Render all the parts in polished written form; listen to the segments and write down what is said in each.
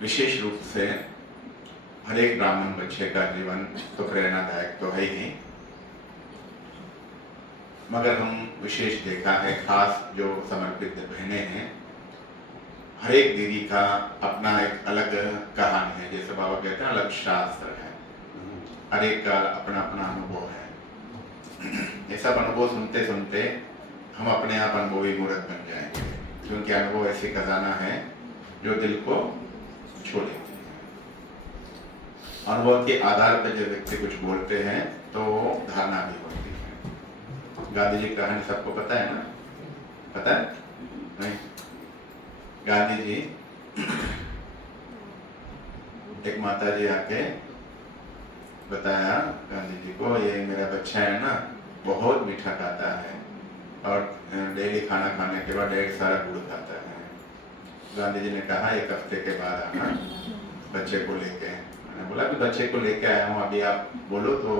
विशेष रूप से हर एक ब्राह्मण बच्चे का जीवन तो प्रेरणादायक तो है ही, मगर हम विशेष देखा है, खास जो समर्पित बहनें हैं, हर एक दीदी का अपना एक अलग कहानी है। जैसे बाबा कहते हैं अलग शास्त्र है, हर एक का अपना अपना अनुभव है। ये सब अनुभव सुनते सुनते हम अपने आप अनुभवी मूर्त बन जाएंगे, क्योंकि अनुभव ऐसी खजाना है जो दिल को छू लेती है। अनुभव के आधार पर जब व्यक्ति कुछ बोलते हैं तो धारणा भी होती है। गांधी जी की कहानी सबको पता है ना? पता है नहीं? गांधी जी एक माता जी आके बताया गांधी जी को, ये मेरा बच्चा है ना, बहुत मीठा खाता है और डेली खाना खाने के बाद ढेर सारा गुड़ खाता है। गांधी जी ने कहा एक हफ्ते के बाद आना बच्चे को लेके। मैंने बोला कि बच्चे को लेके आया हूँ, अभी आप बोलो तो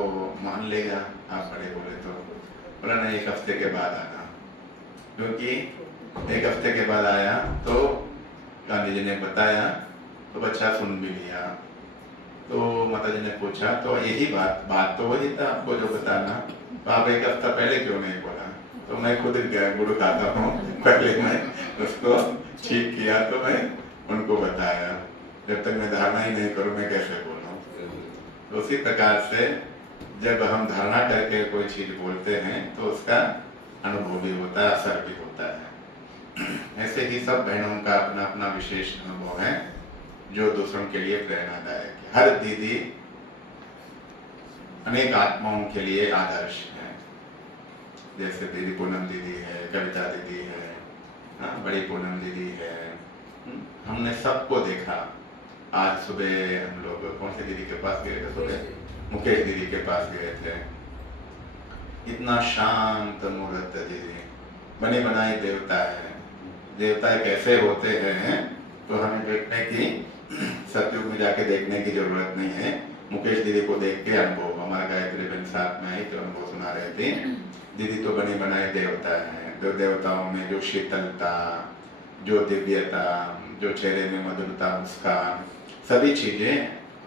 मान लेगा, आप बड़े बोले तो। बोला नहीं, एक हफ्ते के बाद आना। क्योंकि एक हफ्ते के बाद आया तो गांधी जी ने बताया तो बच्चा सुन भी लिया। तो माता जी ने पूछा तो यही बात तो वही था आपको जो बताना, तो आप एक हफ्ता पहले क्यों नहीं बोला? तो मैं खुद गुड़ खाता हूँ, पहले मैं उसको ठीक किया तो मैं उनको बताया। जब तक मैं धारणा ही नहीं करूँ मैं कैसे बोलूँ? तो उसी प्रकार से जब हम धारणा करके कोई चीज बोलते हैं तो उसका अनुभव भी होता है, असर भी होता है। ऐसे ही सब बहनों का अपना अपना विशेष अनुभव है जो दूसरों के लिए प्रेरणादायक है। हर दीदी अनेक आत्माओं के लिए आदर्श है। जैसे दीदी पूनम दीदी है, कविता दीदी है, बड़ी पूनम दीदी है। हमने सबको देखा। आज सुबह हम लोग कौन सी दीदी के पास गए थे? सुबह मुकेश दीदी के पास गए थे। इतना शांत मूर्त दीदी, बने बनाए देवता है। देवता कैसे होते हैं तो हमें देखने की, सतयुग में जाके देखने की जरूरत नहीं है। मुकेश दीदी को देख के अनुभव, हमारा गायत्री बहन साथ में आई तो अनुभव सुना रहे थे। दीदी तो बने बनाए देवता है, जो देवताओं में जो शीतलता, जो दिव्यता, जो चेहरे में मधुरता, मुस्कान, सभी चीजें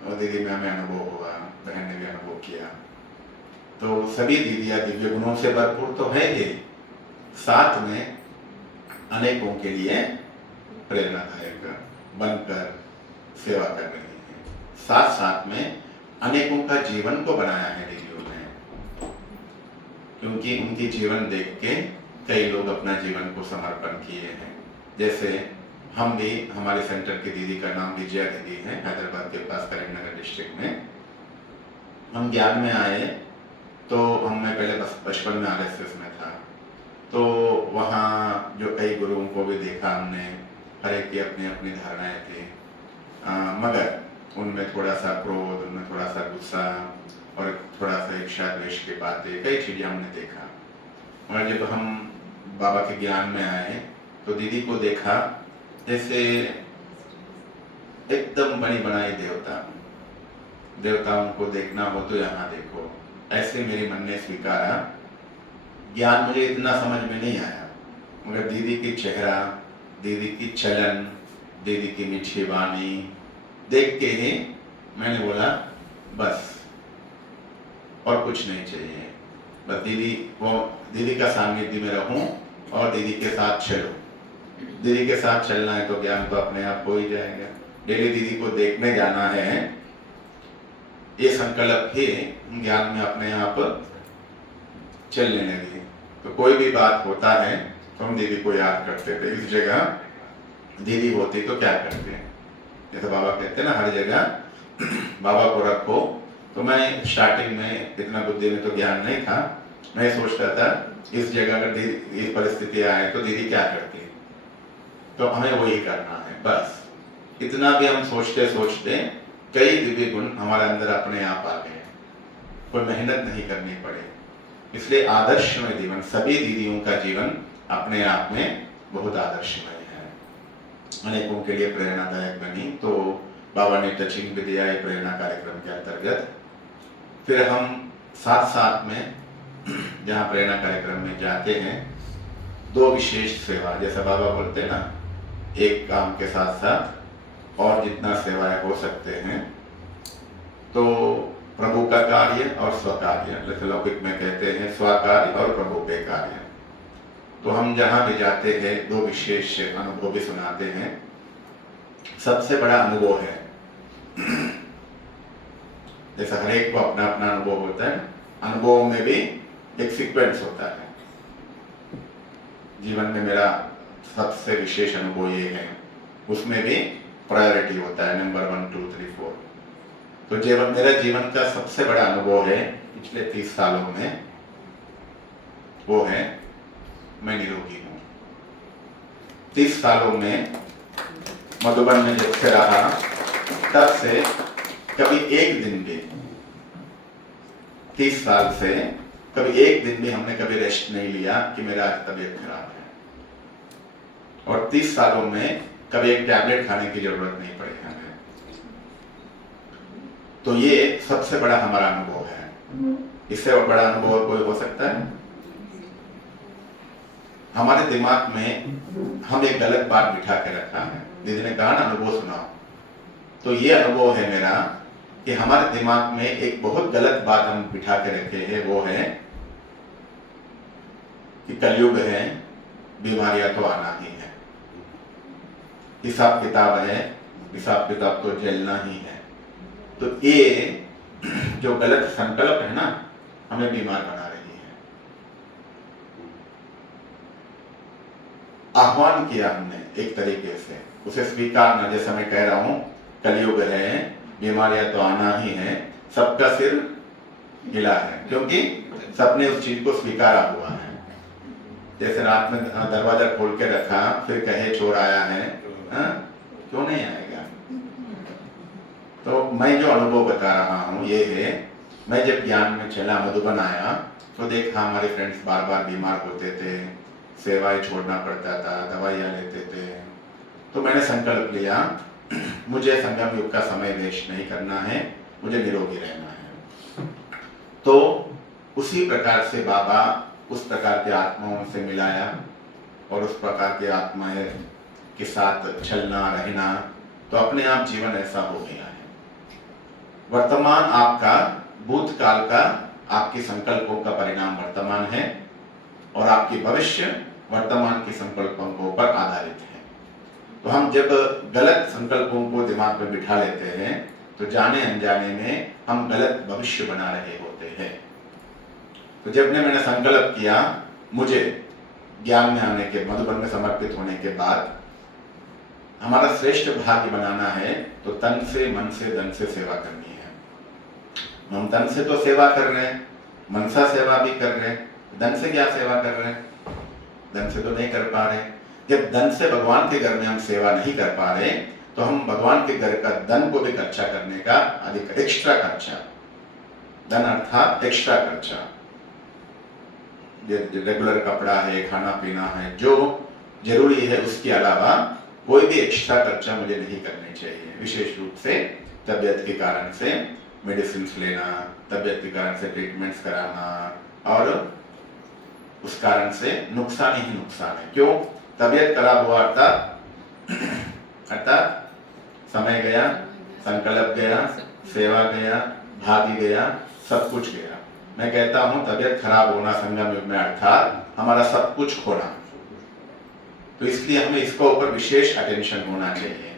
और दीदी में हमें अनुभव हुआ, बहन ने भी अनुभव किया। तो सभी दीदियां दिव्य गुणों से भरपूर तो है ही, साथ में अनेकों के लिए प्रेरणादायक बनकर सेवा कर रही है। साथ साथ में अनेकों का जीवन को बनाया है दीदियों ने, क्योंकि उनकी जीवन देख के कई लोग अपना जीवन को समर्पण किए हैं। जैसे हम भी, हमारे सेंटर की दीदी का नाम विजया दीदी है, हैदराबाद के पास करीमनगर डिस्ट्रिक्ट में। हम ज्ञान में आए तो मैं पहले बचपन में RSS में था, तो वहाँ जो कई गुरुओं को भी देखा हमने, हर एक की अपनी अपनी धारणाएं थी, मगर उनमें थोड़ा सा क्रोध, उनमें थोड़ा सा गुस्सा और थोड़ा सा इच्छा द्वेष की बातें, कई चीज़ें हमने देखा। और जब हम बाबा के ज्ञान में आए तो दीदी को देखा जैसे एकदम बनी बनाई देवताओं को देखना हो तो यहाँ देखो, ऐसे मेरे मन ने स्वीकारा। ज्ञान मुझे इतना समझ में नहीं आया, मगर दीदी की चेहरा, दीदी की चलन, दीदी की मीठी वाणी देख के ही मैंने बोला बस और कुछ नहीं चाहिए, बस दीदी का सानिध्य में रहूं और दीदी के साथ चलो। दीदी के साथ चलना है तो ज्ञान तो अपने आप हो ही जाएगा। डेली दीदी को देखने जाना है, ये संकल्प ही ज्ञान में अपने आप चलने लगी। तो कोई भी बात होता है तो हम दीदी को याद करते थे। इस जगह दीदी होती तो क्या करते, जैसे बाबा कहते हैं ना, हर जगह बाबा को रखो। तो मैं स्टार्टिंग में इतना बुद्धि में तो ज्ञान नहीं था, मैं सोचता था इस जगह अगर दीदी इस परिस्थिति आए तो दीदी क्या करती, तो हमें वही करना है बस। इतना भी हम सोचते सोचते कई दिव्य गुण हमारे अंदर अपने आप आ गए, कोई मेहनत नहीं करनी पड़े। इसलिए आदर्शमय जीवन, सभी दीदियों का जीवन अपने आप में बहुत आदर्शमय है, अनेकों के लिए प्रेरणादायक बनी। तो बाबा ने टचिंग भी दिया है प्रेरणा कार्यक्रम के अंतर्गत। फिर हम साथ साथ में जहाँ प्रेरणा कार्यक्रम में जाते हैं, दो विशेष सेवा, जैसा बाबा बोलते हैं ना, एक काम के साथ साथ और जितना सेवाएं हो सकते हैं, तो प्रभु का कार्य और स्वकार्य, जैसे लौकिक में कहते हैं स्वकार्य और प्रभु के कार्य। तो हम जहाँ भी जाते हैं दो विशेष अनुभव भी सुनाते हैं। सबसे बड़ा अनुभव है, जैसे हर एक को अपना अपना अनुभव होता है, अनुभव में भी एक सीक्वेंस होता है। जीवन में मेरा सबसे विशेष अनुभव ये है, उसमें भी प्रायोरिटी होता है, नंबर 1 2 3 4। तो जीवन, मेरा जीवन का सबसे बड़ा अनुभव है पिछले 30 सालों में, वो है मैं निरोगी हूँ। 30 सालों में मधुबन में जब से रहा, तब से कभी एक दिन भी, 30 साल से कभी एक दिन भी हमने कभी रेस्ट नहीं लिया कि मेरा आज तबीयत खराब है। और 30 सालों में कभी एक टैबलेट खाने की जरूरत नहीं पड़ी हमें। तो ये सबसे बड़ा हमारा अनुभव है। इससे और बड़ा अनुभव और कोई हो सकता है? हमारे दिमाग में हम एक गलत बात बिठा के रखा है। दीदी ने कहा ना अनुभव सुनाओ, तो ये अनुभव है मेरा कि हमारे दिमाग में एक बहुत गलत बात हम बिठा के रखे हैं, वो है कि कलयुग है, बीमारियां तो आना ही है, हिसाब किताब है, हिसाब किताब तो झेलना ही है। तो ये जो गलत संकल्प है ना, हमें बीमार बना रही है। आह्वान किया हमने एक तरीके से, उसे स्वीकारना, जैसे मैं कह रहा हूं कलयुग है, बीमारियां तो आना ही है, सबका सिर हिला है, क्योंकि सबने उस चीज को स्वीकारा हुआ है। जैसे रात में दरवाजा खोल के रखा, फिर कहे चोर आया है, क्यों नहीं आएगा? तो मैं जो अनुभव बता रहा हूँ ये है, मैं जब ज्ञान में चला, मधुबन आया, तो देखा हमारे फ्रेंड्स बार बार बीमार होते थे, सेवाएं छोड़ना पड़ता था, दवाइयाँ लेते थे। तो मैंने संकल्प लिया, मुझे संगम युग का समय वेस्ट नहीं करना है, मुझे निरोगी रहना है। तो उसी प्रकार से बाबा उस प्रकार के आत्माओं से मिलाया, और उस प्रकार के आत्माएं के साथ चलना रहना, तो अपने आप जीवन ऐसा हो गया है। वर्तमान आपका भूतकाल का, आपके संकल्पों का परिणाम वर्तमान है, और आपकी भविष्य वर्तमान के संकल्पों के ऊपर आधारित है। तो हम जब गलत संकल्पों को दिमाग में बिठा लेते हैं, तो जाने अनजाने में हम गलत भविष्य बना रहे होते हैं। तो जब मैंने संकल्प किया, मुझे ज्ञान में आने के, मधुबन में समर्पित होने के बाद हमारा श्रेष्ठ भाग्य बनाना है, तो तन से, मन से, धन से सेवा करनी है। हम तन से तो सेवा कर रहे हैं, मनसा सेवा भी कर रहे हैं, धन से क्या सेवा कर रहे हैं? धन से तो नहीं कर पा रहे। जब धन से भगवान के घर में हम सेवा नहीं कर पा रहे, तो हम भगवान के घर का धन को भी खर्चा करने का अधिक, एक्स्ट्रा खर्चा, धन अर्थात एक्स्ट्रा खर्चा, रेगुलर कपड़ा है, खाना पीना है, जो जरूरी है, उसके अलावा कोई भी एक्स्ट्रा खर्चा मुझे नहीं करनी चाहिए। विशेष रूप से तबीयत के कारण से मेडिसिन लेना, तबीयत के कारण से ट्रीटमेंट्स कराना, और उस कारण से नुकसान ही नुकसान है। क्यों? तबीयत खराब हुआ अर्थात समय गया, संकल्प गया, सेवा गया, भाग्य गया, सब कुछ गया। मैं कहता हूं तबीयत खराब होना संगम युग में अर्थात हमारा सब कुछ खोना। तो इसलिए हमें इसके ऊपर विशेष अटेंशन होना चाहिए।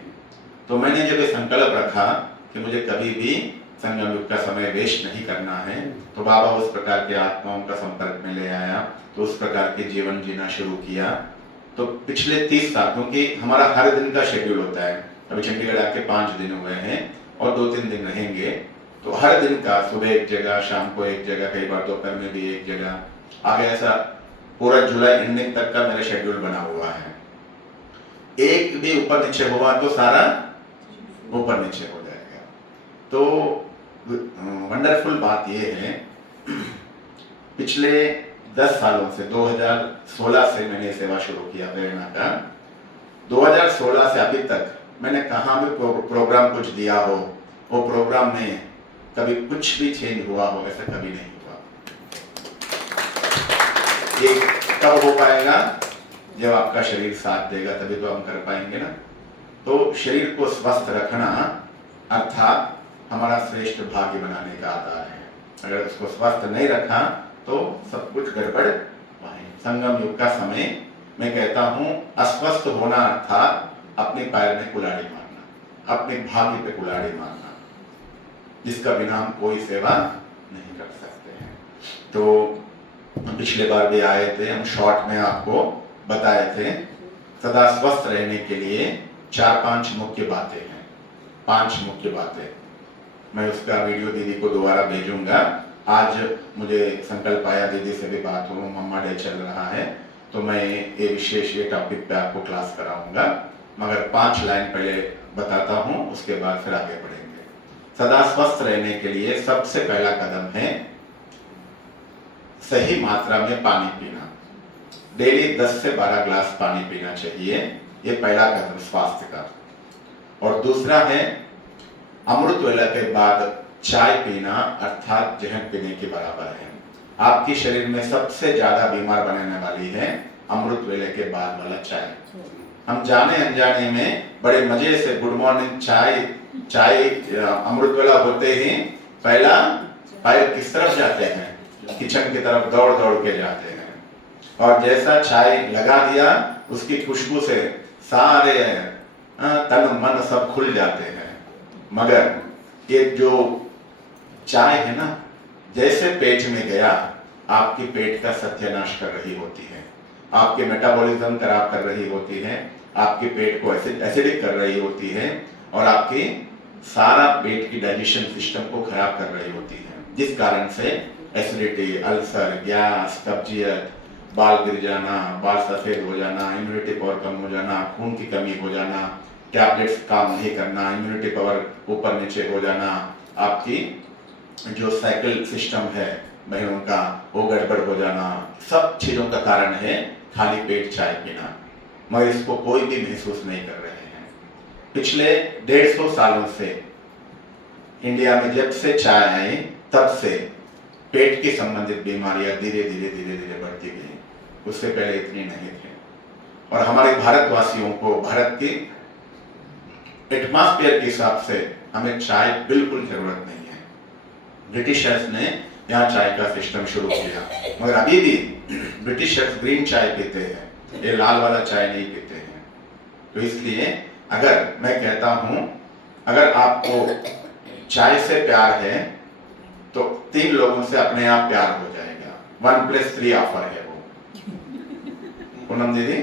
तो मैंने जब ये संकल्प रखा कि मुझे कभी भी संगम युग का समय वेस्ट नहीं करना है, तो बाबा उस प्रकार के आत्माओं का संपर्क में ले आया, तो उस प्रकार के जीवन जीना शुरू किया। तो पिछले 30 साल, क्योंकि हमारा हर दिन का शेड्यूल होता है, अभी चंडीगढ़ आके 5 दिन हुए हैं और 2-3 दिन रहेंगे, तो हर दिन का सुबह एक जगह, शाम को एक जगह, कई बार दोपहर में भी एक जगह, आगे ऐसा पूरा जुलाई एंडिंग तक का मेरा शेड्यूल बना हुआ है। एक भी ऊपर नीचे हुआ तो सारा ऊपर नीचे हो जाएगा। तो वंडरफुल बात यह है, पिछले 10 सालों से, 2016 से मैंने सेवा शुरू किया प्रेरणा का। 2016 से अभी तक मैंने कहाँ भी प्रोग्राम कुछ दिया हो, वो प्रोग्राम में कभी कुछ भी चेंज हुआ हो, ऐसा कभी नहीं हुआ। ये कब हो पाएगा? जब आपका शरीर साथ देगा, तभी तो हम कर पाएंगे ना। तो शरीर को स्वस्थ रखना अर्थात हमारा श्रेष्ठ भाग्य बनाने का आधार है। अगर उसको स्वस्थ नहीं रखा तो सब कुछ गड़बड़ वहीं। संगम युग का समय मैं कहता हूं अस्वस्थ होना अर्थात अपने पैर में कुल्हाड़ी मारना, अपने भाग्य पे कुल्हाड़ी मारना, जिसका बिना हम कोई सेवा नहीं कर सकते हैं। तो पिछले बार भी आए थे, हम शॉर्ट में आपको बताए थे सदा स्वस्थ रहने के लिए 4-5 मुख्य बातें हैं। 5 मुख्य बातें, मैं उसका वीडियो दीदी को दोबारा भेजूंगा। आज मुझे संकल्प आया दीदी से भी बात हो, मम्मा डे चल रहा है, तो मैं ये विशेष ये टॉपिक पे आपको क्लास कराऊंगा, मगर 5 लाइन पहले बताता हूँ, उसके बाद फिर आगे बढ़ेंगे। सदा स्वस्थ रहने के लिए सबसे पहला कदम है सही मात्रा में पानी पीना। डेली 10 से 12 ग्लास पानी पीना चाहिए, ये पहला कदम स्वास्थ्य का। और दूसरा है अमृत वेला के बाद चाय पीना अर्थात जहर पीने के बराबर है। आपके शरीर में सबसे ज्यादा बीमार बनाने वाली है अमृत वेले के बाद वाला चाय। हम जाने अनजाने में बड़े मजे से गुड मॉर्निंग चाय अमृत वेला होते ही पहला पैर किस तरफ जाते हैं, किचन की तरफ दौड़ दौड़ के जाते हैं, और जैसा चाय लगा दिया उसकी खुशबू से सारे तन मन सब खुल जाते हैं। मगर ये जो चाय है ना, जैसे पेट में गया आपकी पेट का सत्यानाश कर रही होती है, आपके मेटाबॉलिज्म खराब कर रही होती है, आपके पेट को एसिडिक कर रही होती है, और आपकी सारा पेट की डाइजेशन सिस्टम को खराब कर रही होती है, जिस कारण से एसिडिटी, अल्सर, गैस, कब्जियत, बाल गिर जाना, बाल सफेद हो जाना, इम्यूनिटी पावर कम हो जाना, खून की कमी हो जाना, टैबलेट्स काम नहीं करना, इम्यूनिटी पावर ऊपर नीचे हो जाना, आपकी जो साइकिल सिस्टम है बहनों का वो गड़बड़ हो जाना, सब चीजों का कारण है खाली पेट चाय पीना। मगर इसको कोई भी महसूस नहीं कर रहे हैं। पिछले 150 सालों से इंडिया में जब से चाय आई तब से पेट की संबंधित बीमारियां धीरे धीरे बढ़ती गई, उससे पहले इतनी नहीं थी। और हमारे भारतवासियों को भारत की एटमॉस्फेयर के हिसाब से हमें चाय बिल्कुल जरूरत नहीं है। ब्रिटिशर्स ने यहाँ चाय का सिस्टम शुरू किया, मगर अभी भी ब्रिटिशर्स ग्रीन चाय पीते हैं, ये लाल वाला चाय नहीं पीते हैं। तो इसलिए अगर मैं कहता हूं अगर आपको चाय से प्यार है तो 3 लोगों से अपने आप प्यार हो जाएगा। 1+3 ऑफर है वो। पूनम दीदी,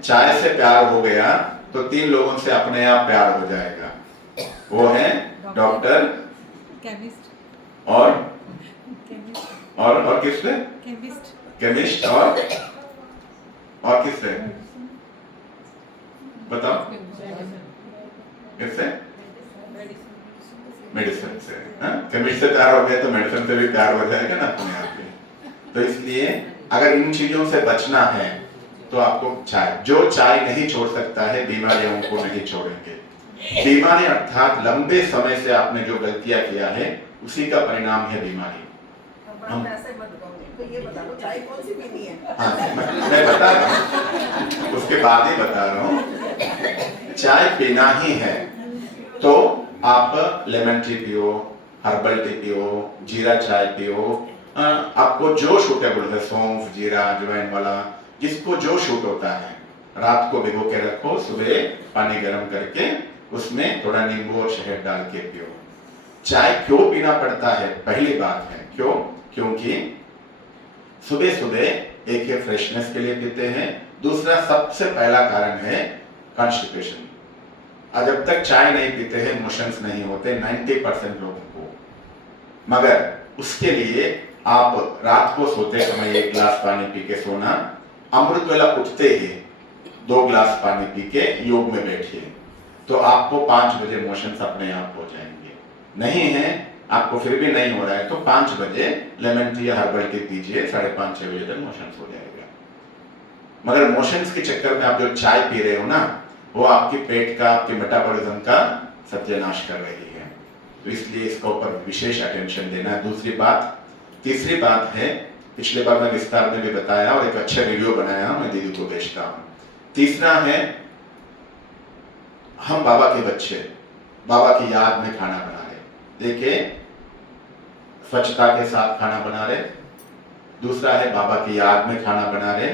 चाय से प्यार हो गया तो 3 लोगों से अपने आप प्यार हो जाएगा। वो है डॉक्टर, केमिस्ट और किससे? केमिस्ट और किससे बताओ? किससे? मेडिसिन से। केमिस्ट से प्यार हो गया तो मेडिसिन से भी प्यार हो जाएगा ना अपने आप ही। तो इसलिए अगर इन चीजों से बचना है तो आपको जो चाय नहीं छोड़ सकता है बीमारियों को नहीं छोड़ेंगे। बीमारी अर्थात लंबे समय से आपने जो गलतियां किया है उसी का परिणाम है बीमारी। हम तो ये बता दो चाय कौन सी पीनी है? हाँ, मैं बता रहा हूँ, उसके बाद ही बता रहा हूँ। चाय पीना ही है तो आप लेमन टी पियो, हर्बल टी पियो, जीरा चाय पियो, आपको जो सूटेबल है, सौंफ, जीरा, अजवाइन वाला, जिसको जो शूट होता है, रात को भिगो के रखो, सुबह पानी गर्म करके उसमें थोड़ा नींबू और शहद डाल के पियो। चाय क्यों पीना पड़ता है? पहली बात है क्यों? क्योंकि सुबह सुबह एक है फ्रेशनेस के लिए पीते हैं, दूसरा सबसे पहला कारण है कॉन्स्टिपेशन। जब तक चाय नहीं पीते हैं मोशंस नहीं होते 90% लोगों को। मगर उसके लिए आप रात को सोते समय 1 गिलास पानी पी के सोना, अमृत वेला उठते ही 2 गिलास पानी पी के योग में बैठिए, तो आपको 5 बजे मोशंस अपने आप हो जाएंगे। नहीं है आपको फिर भी नहीं हो रहा है तो 5 बजे लेमन टी या हर्बल टी पीजिए, 5:30-6 बजे तक मोशंस हो जाएगा। मगर मोशंस के चक्कर में आप जो चाय पी रहे हो ना, वो आपके पेट का, आपके मेटाबॉलिज्म का सत्यानाश कर रही है। तो इसलिए इसका ऊपर विशेष अटेंशन देना है। दूसरी बात, तीसरी बात है, पिछले बार मैं विस्तार में भी बताया और एक अच्छा वीडियो बनाया, मैं दीदी को भेजता हूँ। तीसरा है हम बाबा के बच्चे बाबा की याद में खाना बना रहे, देखिए स्वच्छता के साथ खाना बना रहे, दूसरा है बाबा की याद में खाना बना रहे,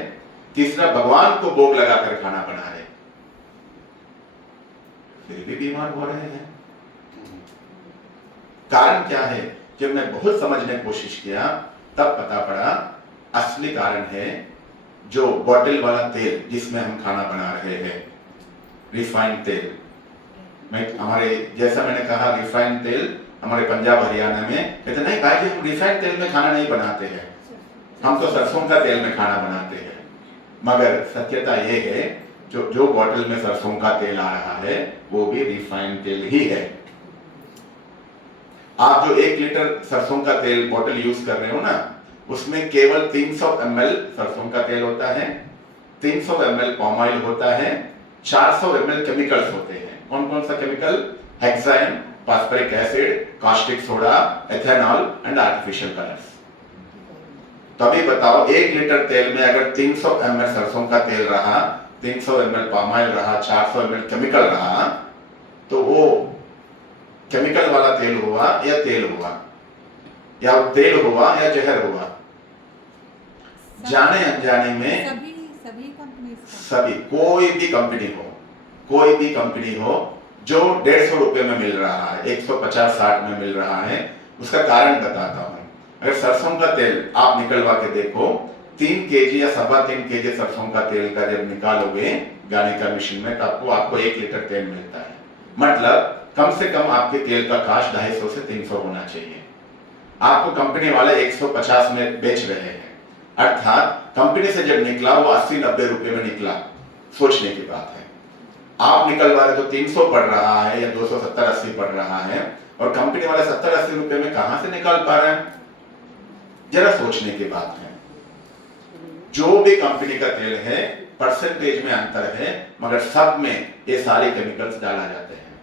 तीसरा भगवान को भोग लगाकर खाना बना रहे, फिर भी बीमार हो रहे हैं। कारण क्या है? जब मैं बहुत समझने की कोशिश किया तब पता पड़ा असली कारण है जो बॉटल वाला तेल जिसमें हम खाना बना रहे हैं, रिफाइंड तेल। हमारे जैसा मैंने कहा रिफाइंड तेल हमारे पंजाब हरियाणा में कहते नहीं भाई जी हम रिफाइंड तेल में खाना नहीं बनाते हैं, हम तो सरसों का तेल में खाना बनाते हैं। मगर सत्यता ये है जो बॉटल में सरसों का तेल आ रहा है वो भी रिफाइंड तेल ही है। आप जो 1 लीटर सरसों का तेल बॉटल यूज कर रहे हो ना, उसमें केवल 300 ml सरसों का तेल होता है, 300 ml पाम ऑयल होता है, 400 ml केमिकल्स होते हैं। कौन कौन सा chemical? Hexyne, phosphoric acid, caustic soda, ethanol and artificial colours. तो अभी बताओ 1 लीटर तेल में अगर 300 ml सरसों का तेल रहा, 300 ml पाम ऑयल रहा, 400 ml केमिकल रहा, तो वो केमिकल वाला तेल हुआ या तेल हुआ, या तेल हुआ या जहर हुआ? जाने अनजाने में सभी कोई भी कंपनी हो जो 150 रुपए में मिल रहा है, 150-60 में मिल रहा है, उसका कारण बताता हूं। अगर सरसों का तेल आप निकलवा के देखो, 3 केजी या 3.25 केजी सरसों का तेल का जब निकालोगे गाने का मशीन में, तब आपको 1 लीटर तेल मिलता है। मतलब कम से कम आपके तेल का कास्ट 250 से 300 होना चाहिए। आपको कंपनी वाले 150 में बेच रहे हैं, अर्थात कंपनी से जब निकला वो 80-90 रुपए में निकला। सोचने की बात है, आप निकलवा रहे तो 300 पड़ रहा है या 270-80 पड़ रहा है, और कंपनी वाला 70-80 रुपए में कहां से निकाल पा रहा है? जरा सोचने की बात है। जो भी कंपनी का तेल है परसेंटेज में अंतर है, मगर सब में ये सारे केमिकल्स डाला जाते हैं।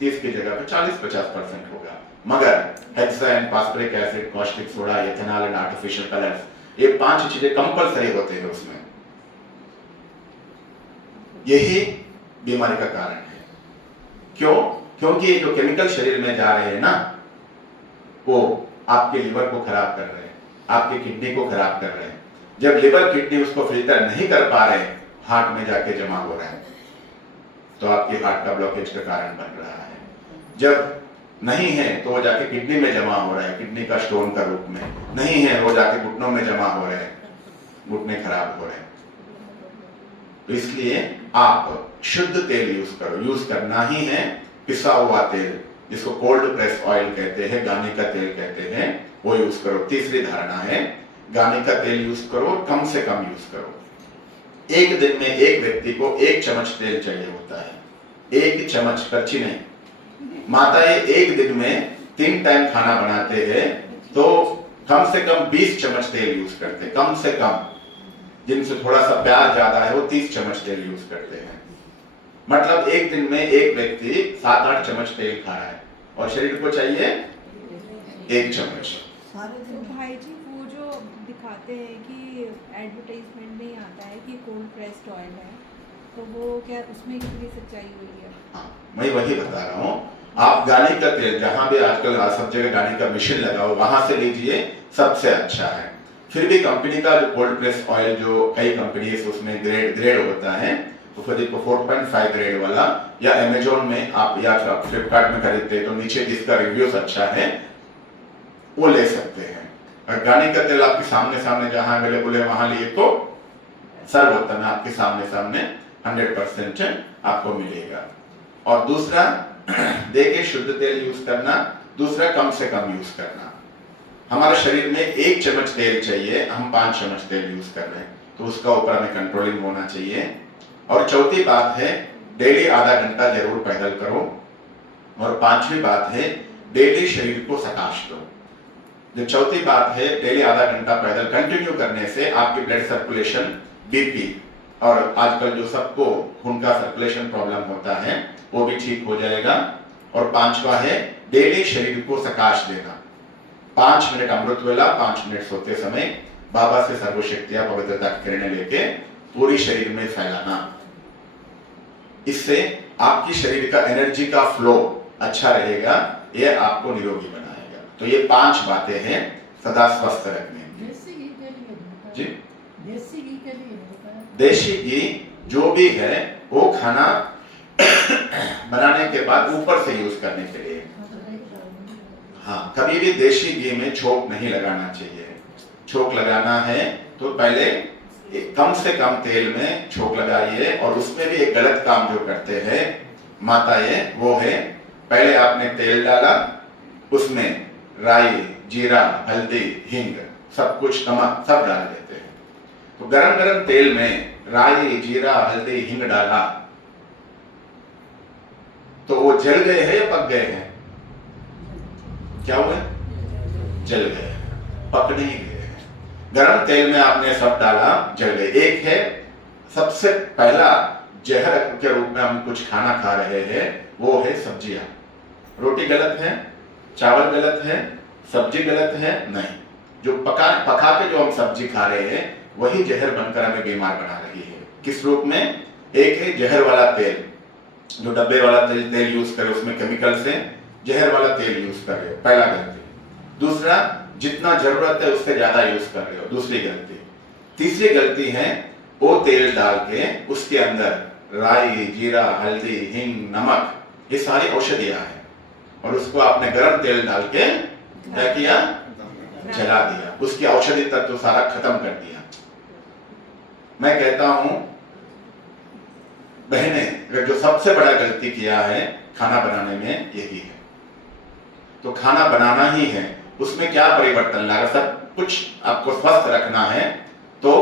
30 की जगह पे 40-50% होगा, मगर hexyne, phosphoric acid, caustic soda, ethanol and artificial colours, ये 5 चीजें कंपलसरी होते हैं उसमें। यही बीमारी का कारण है। क्यों? क्योंकि जो केमिकल शरीर में जा रहे हैं ना, वो आपके लिवर को खराब कर रहे हैं, आपके किडनी को खराब कर रहे हैं। जब लिवर किडनी उसको फिल्टर नहीं कर पा रहे, हार्ट में जाके जमा हो रहा है, तो आपके हार्ट का ब्लॉकेज का कारण बन रहा है। जब नहीं है तो वो जाके किडनी में जमा हो रहा है, किडनी का स्टोन का रूप में। नहीं है वो जाके घुटनों में जमा हो रहे हैं, घुटने खराब हो रहे हैं। तो इसलिए आप शुद्ध तेल यूज करो। यूज करना ही है पिसा हुआ तेल, जिसको कोल्ड प्रेस ऑयल कहते हैं, गाने का तेल कहते हैं, वो यूज करो। तीसरी धारणा है गाने का तेल यूज करो, कम से कम यूज करो। एक दिन में एक व्यक्ति को 1 चम्मच तेल चाहिए होता है, 1 चम्मच, पर्ची नहीं। माताएं एक दिन में 3 टाइम खाना बनाते हैं, तो कम से कम 20 चम्मच तेल यूज करते हैं, कम से कम। जिनसे थोड़ा सा प्यार ज्यादा है वो 30 चम्मच तेल यूज करते हैं। मतलब एक दिन में एक व्यक्ति 7-8 चम्मच तेल खा रहा है, और शरीर को चाहिए 1 चम्मच। तो भाई जी वो जो दिखाते हैं कि एडवर्टाइजमेंट में आता है कि कोल्ड प्रेस्ड ऑयल है, तो वो क्या उसमें कितनी सच्चाई हुई है? मैं वही बता रहा हूँ। आप गाने का तेल जहां भी आजकल सब जगह गाने का मशीन लगा हो, वहां से लीजिए, सबसे अच्छा है। फिर भी कंपनी का जो कोल्ड प्रेस ऑयल, जो कई कंपनी उसमें ग्रेड होता है, तो फिर 4.5 ग्रेड वाला, या अमेजोन में आप या फ्लिपकार्ट में खरीदते तो नीचे जिसका रिव्यूज अच्छा है वो ले सकते हैं। और गाने का तेल आपके सामने जहां अवेलेबल है वहां लिए तो सर्वोत्तम है, आपके सामने 100% आपको मिलेगा। और दूसरा देखिए शुद्ध तेल यूज करना, दूसरा कम से कम यूज करना। हमारे शरीर में 1 चम्मच तेल चाहिए, हम 5 चम्मच तेल यूज कर रहे हैं, तो उसका ऊपर हमें कंट्रोलिंग होना चाहिए। और चौथी बात है डेली आधा घंटा जरूर पैदल करो। और 5वीं बात है डेली शरीर को सकाश दो। जो चौथी बात है डेली आधा घंटा पैदल कंटिन्यू करने से आपकी ब्लड सर्कुलेशन, बीपी, और आजकल जो सबको खून का सर्कुलेशन प्रॉब्लम होता है वो भी ठीक हो जाएगा। और 5वां है डेली शरीर को सकाश देना। 5 मिनट अमृत वेला, 5 मिनट सोते समय बाबा से सर्वशक्तियां, पवित्रता की किरणें लेके पूरी शरीर में फैलाना। इससे आपकी शरीर का एनर्जी का फ्लो अच्छा रहेगा, ये आपको निरोगी बनाएगा। तो ये 5 बातें हैं सदा स्वस्थ रखने की। देसी घी के लिए होता है। जी, देसी घी के लिए होता है। देशी घी जो भी है वो खाना बनाने के बाद ऊपर से यूज करने के लिए। हाँ, कभी भी देशी घी में छोंक नहीं लगाना चाहिए। छोंक लगाना है तो पहले कम से कम तेल में छोंक लगाइए। और उसमें भी एक गलत काम जो करते हैं माताएं, वो है पहले आपने तेल डाला, उसमें राई, जीरा, हल्दी, हींग, सब कुछ, नमक सब डाल देते हैं। तो गरम गरम तेल में राई, जीरा, हल्दी, हींग डाला तो वो जल गए हैं या पक गए हैं? क्या हुए? जल गए हैं, पक नहीं गए हैं। गरम तेल में आपने सब डाला, जल गए। एक है सबसे पहला जहर के रूप में हम कुछ खाना खा रहे हैं, वो है सब्जियां। रोटी गलत है, चावल गलत है, सब्जी गलत है नहीं। जो पका के जो हम सब्जी खा रहे हैं वही जहर बनकर हमें बीमार बना रही है। किस रूप में? एक है जहर वाला तेल, जो डब्बे वाला तेल यूज करे, उसमें केमिकल से जहर वाला तेल यूज कर रहे हो, पहला गलती। दूसरा, जितना जरूरत है उससे ज्यादा यूज कर रहे हो, दूसरी गलती। तीसरी गलती है वो तेल डाल के उसके अंदर राई, जीरा, हल्दी, हींग, नमक, ये सारी औषधियां हैं, और उसको आपने गर्म तेल डाल के क्या किया? जला दिया। उसकी औषधि तत्व सारा खत्म कर दिया। मैं कहता हूं बहनें, जो सबसे बड़ा गलती किया है खाना बनाने में यही है। तो खाना बनाना ही है, उसमें क्या परिवर्तन लाएगा? सब कुछ आपको स्वस्थ रखना है तो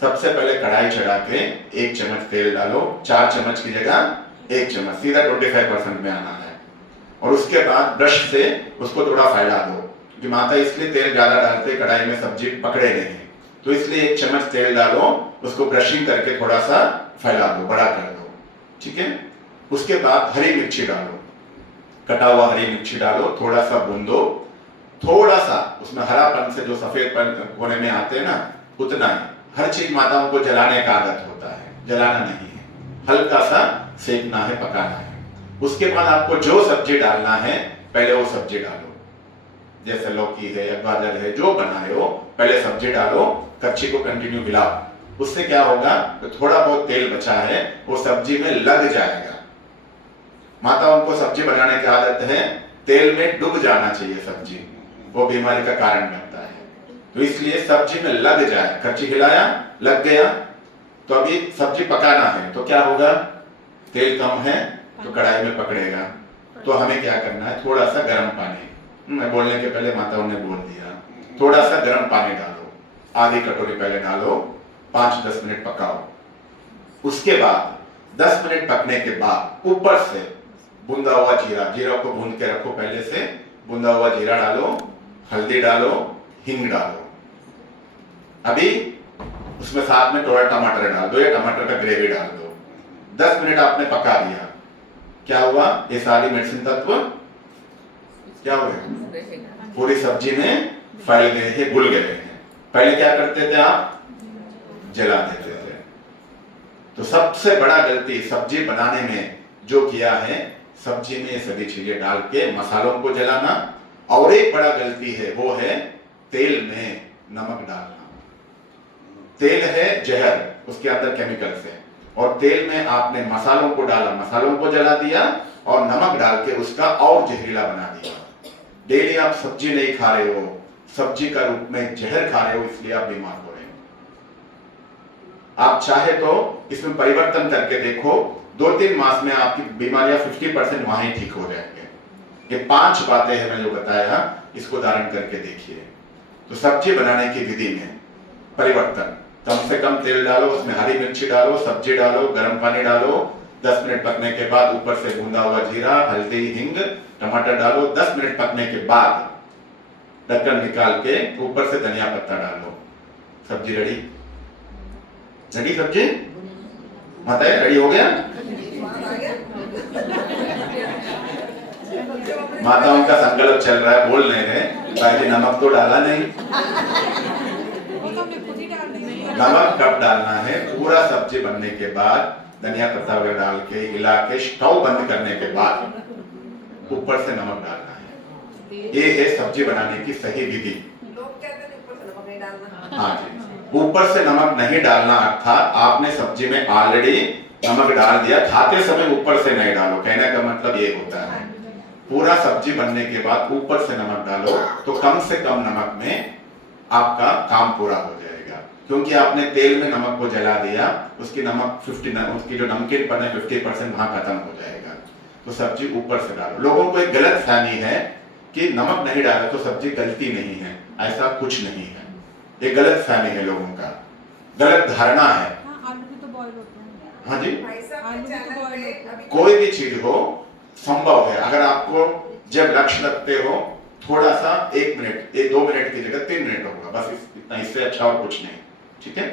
सबसे पहले कढ़ाई चढ़ा के 1 चम्मच तेल डालो। 4 चम्मच की जगह 1 चम्मच, सीधा 25% में आना है। और उसके बाद ब्रश से उसको थोड़ा फैला दो, क्योंकि माता इसलिए तेल ज्यादा डालते कढ़ाई में सब्जी पकड़े नहीं, तो इसलिए 1 चम्मच तेल डालो, उसको ब्रशिंग करके थोड़ा सा फैला दो, बड़ा कर दो, ठीक है। उसके बाद हरी मिर्ची डालो, कटा हुआ हरी मिर्ची डालो, थोड़ा सा भून दो। थोड़ा सा उसमें हरापन से जो सफेद होने में आते हैं ना, उतना ही। हर चीज माताओं को जलाने का आदत होता है, जलाना नहीं है, हल्का सा सेकना है, पकाना है। उसके बाद आपको जो सब्जी डालना है पहले वो सब्जी डालो, जैसे लौकी है या गाजर है, जो बना रहे हो पहले सब्जी डालो, कच्ची को कंटिन्यू मिलाओ। उससे क्या होगा, तो थोड़ा बहुत तेल बचा है वो सब्जी में लग जाएगा। माताओं को सब्जी बनाने की आदत है तेल में डूब जाना चाहिए सब्जी, वो बीमारी का कारण बनता है। तो इसलिए सब्जी में लग जाए, कच्ची हिलाया, लग गया, तो अभी सब्जी पकाना है तो क्या होगा, तेल कम है तो कढ़ाई में पकड़ेगा। तो हमें क्या करना है, थोड़ा सा गर्म पानी, मैं बोलने के पहले माताओं ने बोल दिया, थोड़ा सा गर्म पानी डालो, आधी कटोरी पहले डालो, 5-10 मिनट पकाओ। उसके बाद 10 मिनट पकने के बाद ऊपर से भुना हुआ जीरा, जीरा को भून के रखो पहले से, भुना हुआ जीरा डालो, हल्दी डालो, हींग डालो। अभी उसमें साथ में थोड़ा टमाटर डाल दो, या टमाटर का ग्रेवी डाल दो। 10 मिनट आपने पका दिया, क्या हुआ, ये सारी मेडिसिन तत्व क्या हुए, पूरी सब्जी में फैल गए हैं, घुल गए हैं। पहले क्या करते थे आप, जला देते थे। तो सबसे बड़ा गलती सब्जी बनाने में जो किया है, सब्जी में ये सभी चीजें डाल के मसालों को जलाना। और एक बड़ा गलती है वो है तेल में नमक डालना। तेल है जहर, उसके अंदर केमिकल्स है, और तेल में आपने मसालों को डाला, मसालों को जला दिया, और नमक डाल के उसका और जहरीला बना दिया। डेली आप सब्जी नहीं खा रहे हो, सब्जी का रूप में जहर खा रहे हो, इसलिए आप बीमार हो रहे हो। आप चाहे तो इसमें परिवर्तन करके देखो, 2-3 मास में आपकी बीमारियां 50% वहां ही ठीक हो जाएंगे। ये 5 बातें हैं मैंने जो बताया, इसको धारण करके देखिए। तो सब्जी बनाने की विधि में परिवर्तन, कम से कम तेल डालो, उसमें हरी मिर्ची डालो, सब्जी डालो, गर्म पानी डालो, 10 मिनट पकने के बाद ऊपर से भुना हुआ जीरा, हल्दी, हींग, टमाटर डालो। 10 मिनट पकने के बाद ढक्कन निकाल के ऊपर से धनिया पत्ता डालो, सब्जी रेडी। रेडी सब्जी, माता रेडी हो गया। माताओं का संकल्प चल रहा है, बोल रहे हैं भाई नमक तो डाला नहीं। नमक कब डालना है, पूरा सब्जी बनने के बाद धनिया पत्ता वगैरह डाल के हिला के स्टोव बंद करने के बाद ऊपर से नमक डालना है। ये है सब्जी बनाने की सही विधि। लोग कहते हैं ऊपर से नमक नहीं डालना। हाँ जी, ऊपर से नमक नहीं डालना अर्थात आपने सब्जी में ऑलरेडी नमक डाल दिया, खाते समय ऊपर से नहीं डालो। कहने का मतलब ये होता है पूरा सब्जी बनने के बाद ऊपर से नमक डालो तो कम से कम नमक में आपका काम पूरा हो जाएगा, क्योंकि आपने तेल में नमक को जला दिया, उसकी नमक 50 उसकी जो नमकीनपन है 50% वहां खत्म हो जाएगा। तो सब्जी ऊपर से डालो। लोगों को एक गलत फहमी है कि नमक नहीं डाला तो सब्जी गलती नहीं है, ऐसा कुछ नहीं है। ये गलत फहमी है लोगों का, गलत धारणा है। हाँ, आलू भी तो बॉयल होते हैं। हाँ जी, भाई साहब आलू के भी तो चैनल boil पे होते हैं। अभी कोई भी चीज हो संभव है। अगर आपको जब लक्ष्य रखते हो थोड़ा सा 1 मिनट 2 मिनट की जगह 3 मिनट होगा, बस इतना, इससे अच्छा और कुछ नहीं। ठीक है,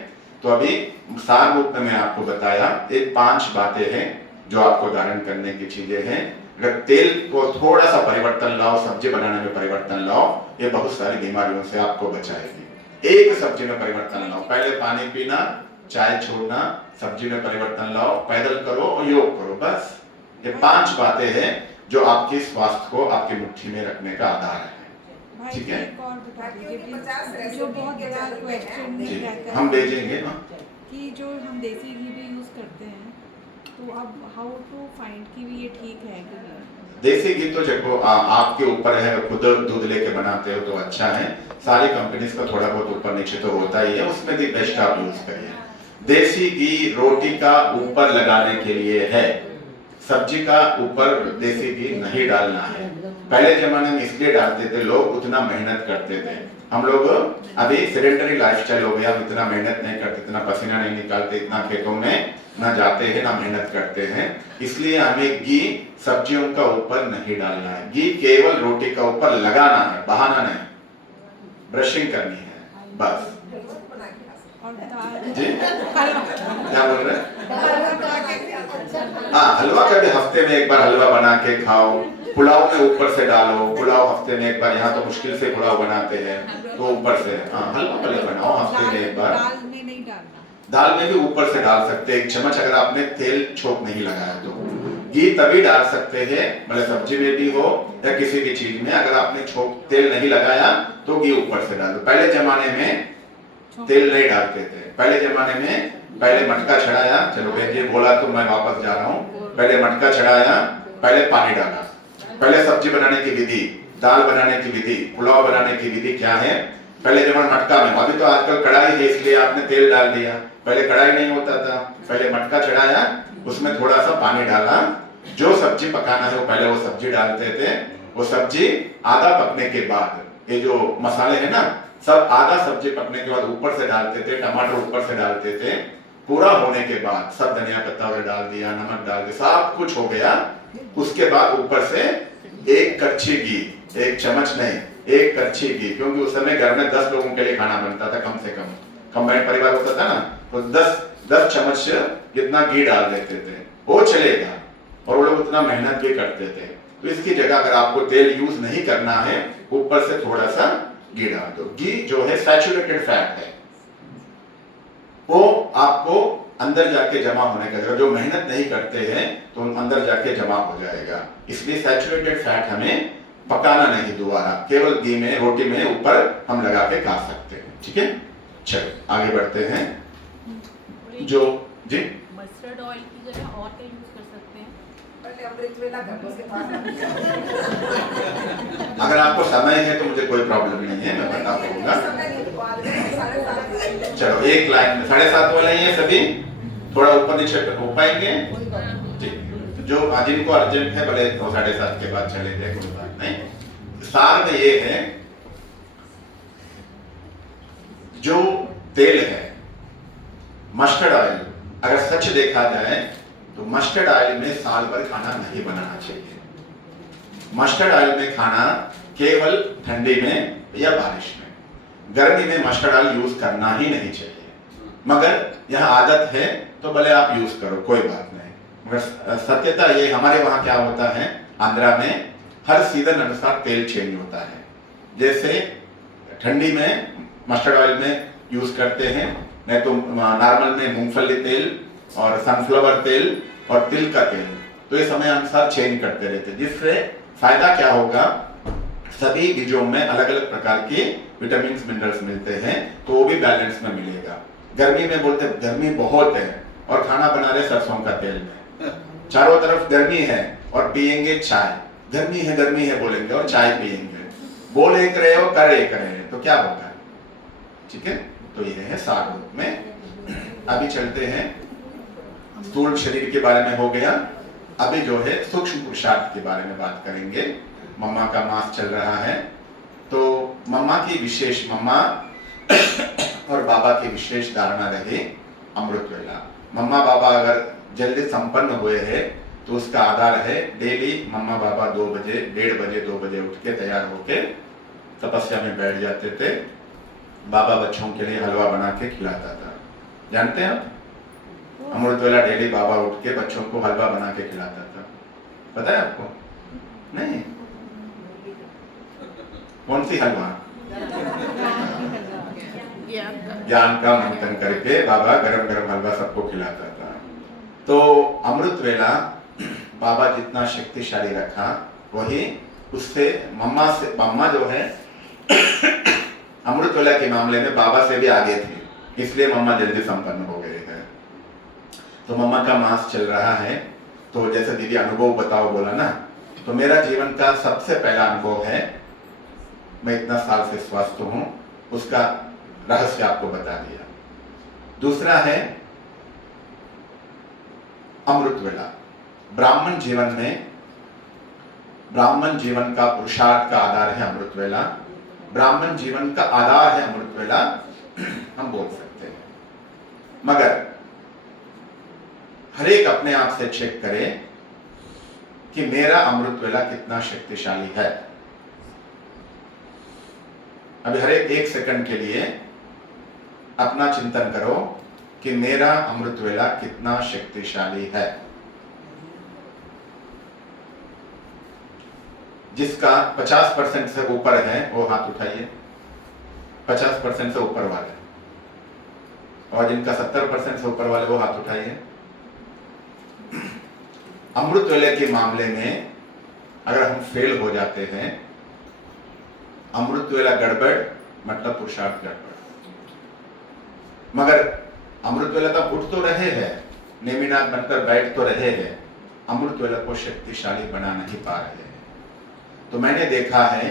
तो अभी सार रूप में मैं आपको बताया ये 5 बातें हैं जो आपको धारण करने की चीजें हैं। अगर तेल को थोड़ा सा परिवर्तन लाओ, सब्जी बनाने में परिवर्तन लाओ, ये बहुत सारी बीमारियों से आपको बचाएगी। एक सब्जी में परिवर्तन लाओ, पहले पानी पीना, चाय छोड़ना, सब्जी में परिवर्तन लाओ, पैदल करो और योग करो, बस। ये 5 बातें हैं जो आपके स्वास्थ्य को आपकी मुट्ठी में रखने का आधार है। भाई ठीक है। एक और बता दीजिए बाकी 50 कि रेसिपी जो बहुत के बड़ा चैनल पे क्वेश्चन हैं, जी, रहता है हम भेजेंगे ना। कि जो हम देसी घी भी यूज़ करते हैं, तो अब हाउ टू फाइंड कि भी ये ठीक है कि नहीं। देसी घी तो देखो आपके ऊपर है, खुद दूध लेके बनाते हो तो अच्छा है। सारी कंपनीज का थोड़ा बहुत ऊपर नीचे तो होता ही है, उसमें भी बेस्ट आप यूज करिए। देसी घी रोटी का ऊपर लगाने के लिए है, सब्जी का ऊपर देसी घी नहीं डालना है। पहले जमाने में इसलिए डालते थे लोग, उतना मेहनत करते थे। हम लोग अभी सेडेंटरी लाइफस्टाइल हो गया, इतना मेहनत नहीं करते, इतना पसीना नहीं निकालते, इतना खेतों में ना जाते हैं ना मेहनत करते हैं, इसलिए हमें घी सब्जियों का ऊपर नहीं डालना है। घी केवल रोटी का ऊपर लगाना है, बहाना नहीं, ब्रशिंग करनी है, बस। बना के खा सकते और दाल जी, हलवा क्या बोल रहे हैं? हैं। बना के खा हाँ, हलवा कभी हफ्ते में एक बार हलवा बना के खाओ, पुलाव में ऊपर से डालो, पुलाव हफ्ते में एक बार, यहाँ तो मुश्किल से पुलाव बनाते हैं तो ऊपर से, हाँ हलवा पहले बनाओ हफ्ते में एक बार। दाल में नहीं डालना। दाल में भी ऊपर से डाल सकते हैं 1 चम्मच, अगर आपने तेल छोंक नहीं लगाया तो। घी तभी डाल सकते हैं, मतलब सब्जी में भी हो या किसी भी चीज में, अगर आपने छोंक तेल नहीं लगाया तो घी ऊपर से डालो। पहले जमाने में तेल नहीं डालते थे, पहले जमाने में पहले मटका चढ़ाया, चलो बहन जी बोला तो मैं वापस जा रहा हूँ, पहले मटका चढ़ाया, पहले पानी डाला, पहले सब्जी बनाने की विधि, दाल बनाने की विधि, पुलाव बनाने की विधि क्या है, पहले जमाने मटका में, अभी तो आजकल कढ़ाई है इसलिए आपने तेल डाल दिया, पहले कढ़ाई नहीं होता था, पहले मटका चढ़ाया, उसमें थोड़ा सा पानी डाला, जो सब्जी पकाना है वो पहले वो सब्जी डालते थे, वो सब्जी आधा पकने के बाद ये जो मसाले हैं ना सब आधा सब्जी पकने के बाद ऊपर से डालते थे, टमाटर ऊपर से डालते थे, पूरा होने के बाद सब धनिया पत्ता वगैरह डाल दिया, नमक डाल दिया, सब कुछ हो गया, उसके बाद ऊपर से 1 कड़छी घी, 1 चम्मच नहीं 1 कड़छी घी, क्योंकि उस समय घर में 10 लोगों के लिए खाना बनता था, कम से कम कंबाइंड परिवार होता था ना, तो 10 चम्मच जितना घी डाल देते थे, वो चलेगा और वो लोग उतना मेहनत भी करते थे। तो इसकी जगह अगर आपको तेल यूज नहीं करना है, ऊपर से थोड़ा सा घी डाल दो। घी जो है सैचुरेटेड फैट है, वो आपको अंदर जाके जमा होने का जगह, जो मेहनत नहीं करते हैं तो अंदर जाके जमा हो जाएगा, इसलिए सैचुरेटेड फैट हमें पकाना नहीं दोबारा, केवल घी में रोटी में ऊपर हम लगा के खा सकते हैं। ठीक है, चलो आगे बढ़ते हैं। जो जी मस्टर्ड ऑयल की जगह और क्या यूज कर सकते हैं? पहले अमृत वेला कर लो, उसके बाद अगर आपको समय है तो मुझे कोई प्रॉब्लम नहीं है, मैं बता पाऊंगा। समय नहीं, बाद में 7:30 चलो एक लाइन में 7:30 वाले ही हैं सभी, थोड़ा ऊपर नीचे हो पाएंगे कोई बात नहीं। जी। जो जिनको अर्जेंट है भले तो 7:30 के बाद चले जाए, कोई बात नहीं। सार में ये है, जो तेल है मस्टर्ड ऑयल, अगर सच देखा जाए तो मस्टर्ड ऑयल में साल भर खाना नहीं बनाना चाहिए। मस्टर्ड ऑयल में खाना केवल ठंडी में या बारिश में, गर्मी में मस्टर्ड ऑयल यूज करना ही नहीं चाहिए। मगर यह आदत है तो भले आप यूज करो, कोई बात नहीं, मगर सत्यता ये हमारे वहां क्या होता है, आंध्रा में हर सीजन अनुसार तेल चेंज होता है। जैसे ठंडी में मस्टर्ड ऑयल में यूज करते हैं, नहीं तो नॉर्मल में मूंगफली तेल, और सनफ्लावर तेल और तिल का तेल, तो ये समय अनुसार चेंज करते रहते, जिससे फायदा क्या होगा, सभी बीजों में अलग अलग प्रकार के विटामिन मिनरल्स मिलते हैं, तो वो भी बैलेंस में मिलेगा। गर्मी में बोलते गर्मी बहुत है और खाना बना रहे सरसों का तेल में, चारों तरफ गर्मी है और पियेंगे चाय, गर्मी है बोलेंगे और चाय पियेंगे, बोल एक रहे हो कर एक रहे हैं, तो क्या होगा? ठीक है, तो ये है सार रूप में। अभी चलते हैं, स्थूल शरीर के बारे में हो गया, अभी जो है सूक्ष्म पुरुषार्थ के बारे में बात करेंगे। मम्मा का मास चल रहा है, तो मम्मा की विशेष, मम्मा और बाबा की विशेष धारणा रहे अमृत वेला। मम्मा बाबा अगर जल्दी संपन्न हुए हैं तो उसका आधार है डेली मम्मा बाबा 2 बजे 1:30 बजे 2 बजे उठ के तैयार होके तपस्या में बैठ जाते थे। बाबा बच्चों के लिए हलवा बना के खिलाता था, जानते हैं आप? अमृत वेला डेली बाबा उठ के बच्चों को हलवा बना के खिलाता था, पता है आपको? नहीं, कौन सी हलवा? ज्ञान का मंथन करके बाबा गरम गरम हलवा सबको खिलाता था। तो अमृत वेला बाबा जितना शक्तिशाली रखा, वही उससे मम्मा जो है अमृत वेला के मामले में बाबा से भी आगे थी, इसलिए मम्मा जल्दी संपन्न हो गए हैं। तो मम्मा का मास चल रहा है, तो जैसे दीदी अनुभव बताओ बोला ना, तो मेरा जीवन का सबसे पहला अनुभव है, मैं इतना साल से स्वस्थ हूं, उसका रहस्य आपको बता दिया। दूसरा है अमृत वेला। ब्राह्मण जीवन का पुरुषार्थ का आधार है अमृत वेला, ब्राह्मण जीवन का आधार है अमृत वेला, हम बोल सकते हैं। मगर हर एक अपने आप से चेक करे कि मेरा अमृत वेला कितना शक्तिशाली है। अभी हर एक सेकंड के लिए अपना चिंतन करो कि मेरा अमृत वेला कितना शक्तिशाली है। जिसका 50% से ऊपर है वो हाथ उठाइए, 50% से ऊपर वाले, और जिनका 70% से ऊपर वाले वो हाथ उठाइए। अमृत वेले के मामले में अगर हम फेल हो जाते हैं, अमृत वेला गड़बड़ मतलब पुरुषार्थ गड़बड़। मगर अमृत वेला तक उठ तो रहे हैं, नेमिनाथ बनकर बैठ तो रहे हैं, अमृत वेला को शक्तिशाली बना नहीं पा रहे हैं। तो मैंने देखा है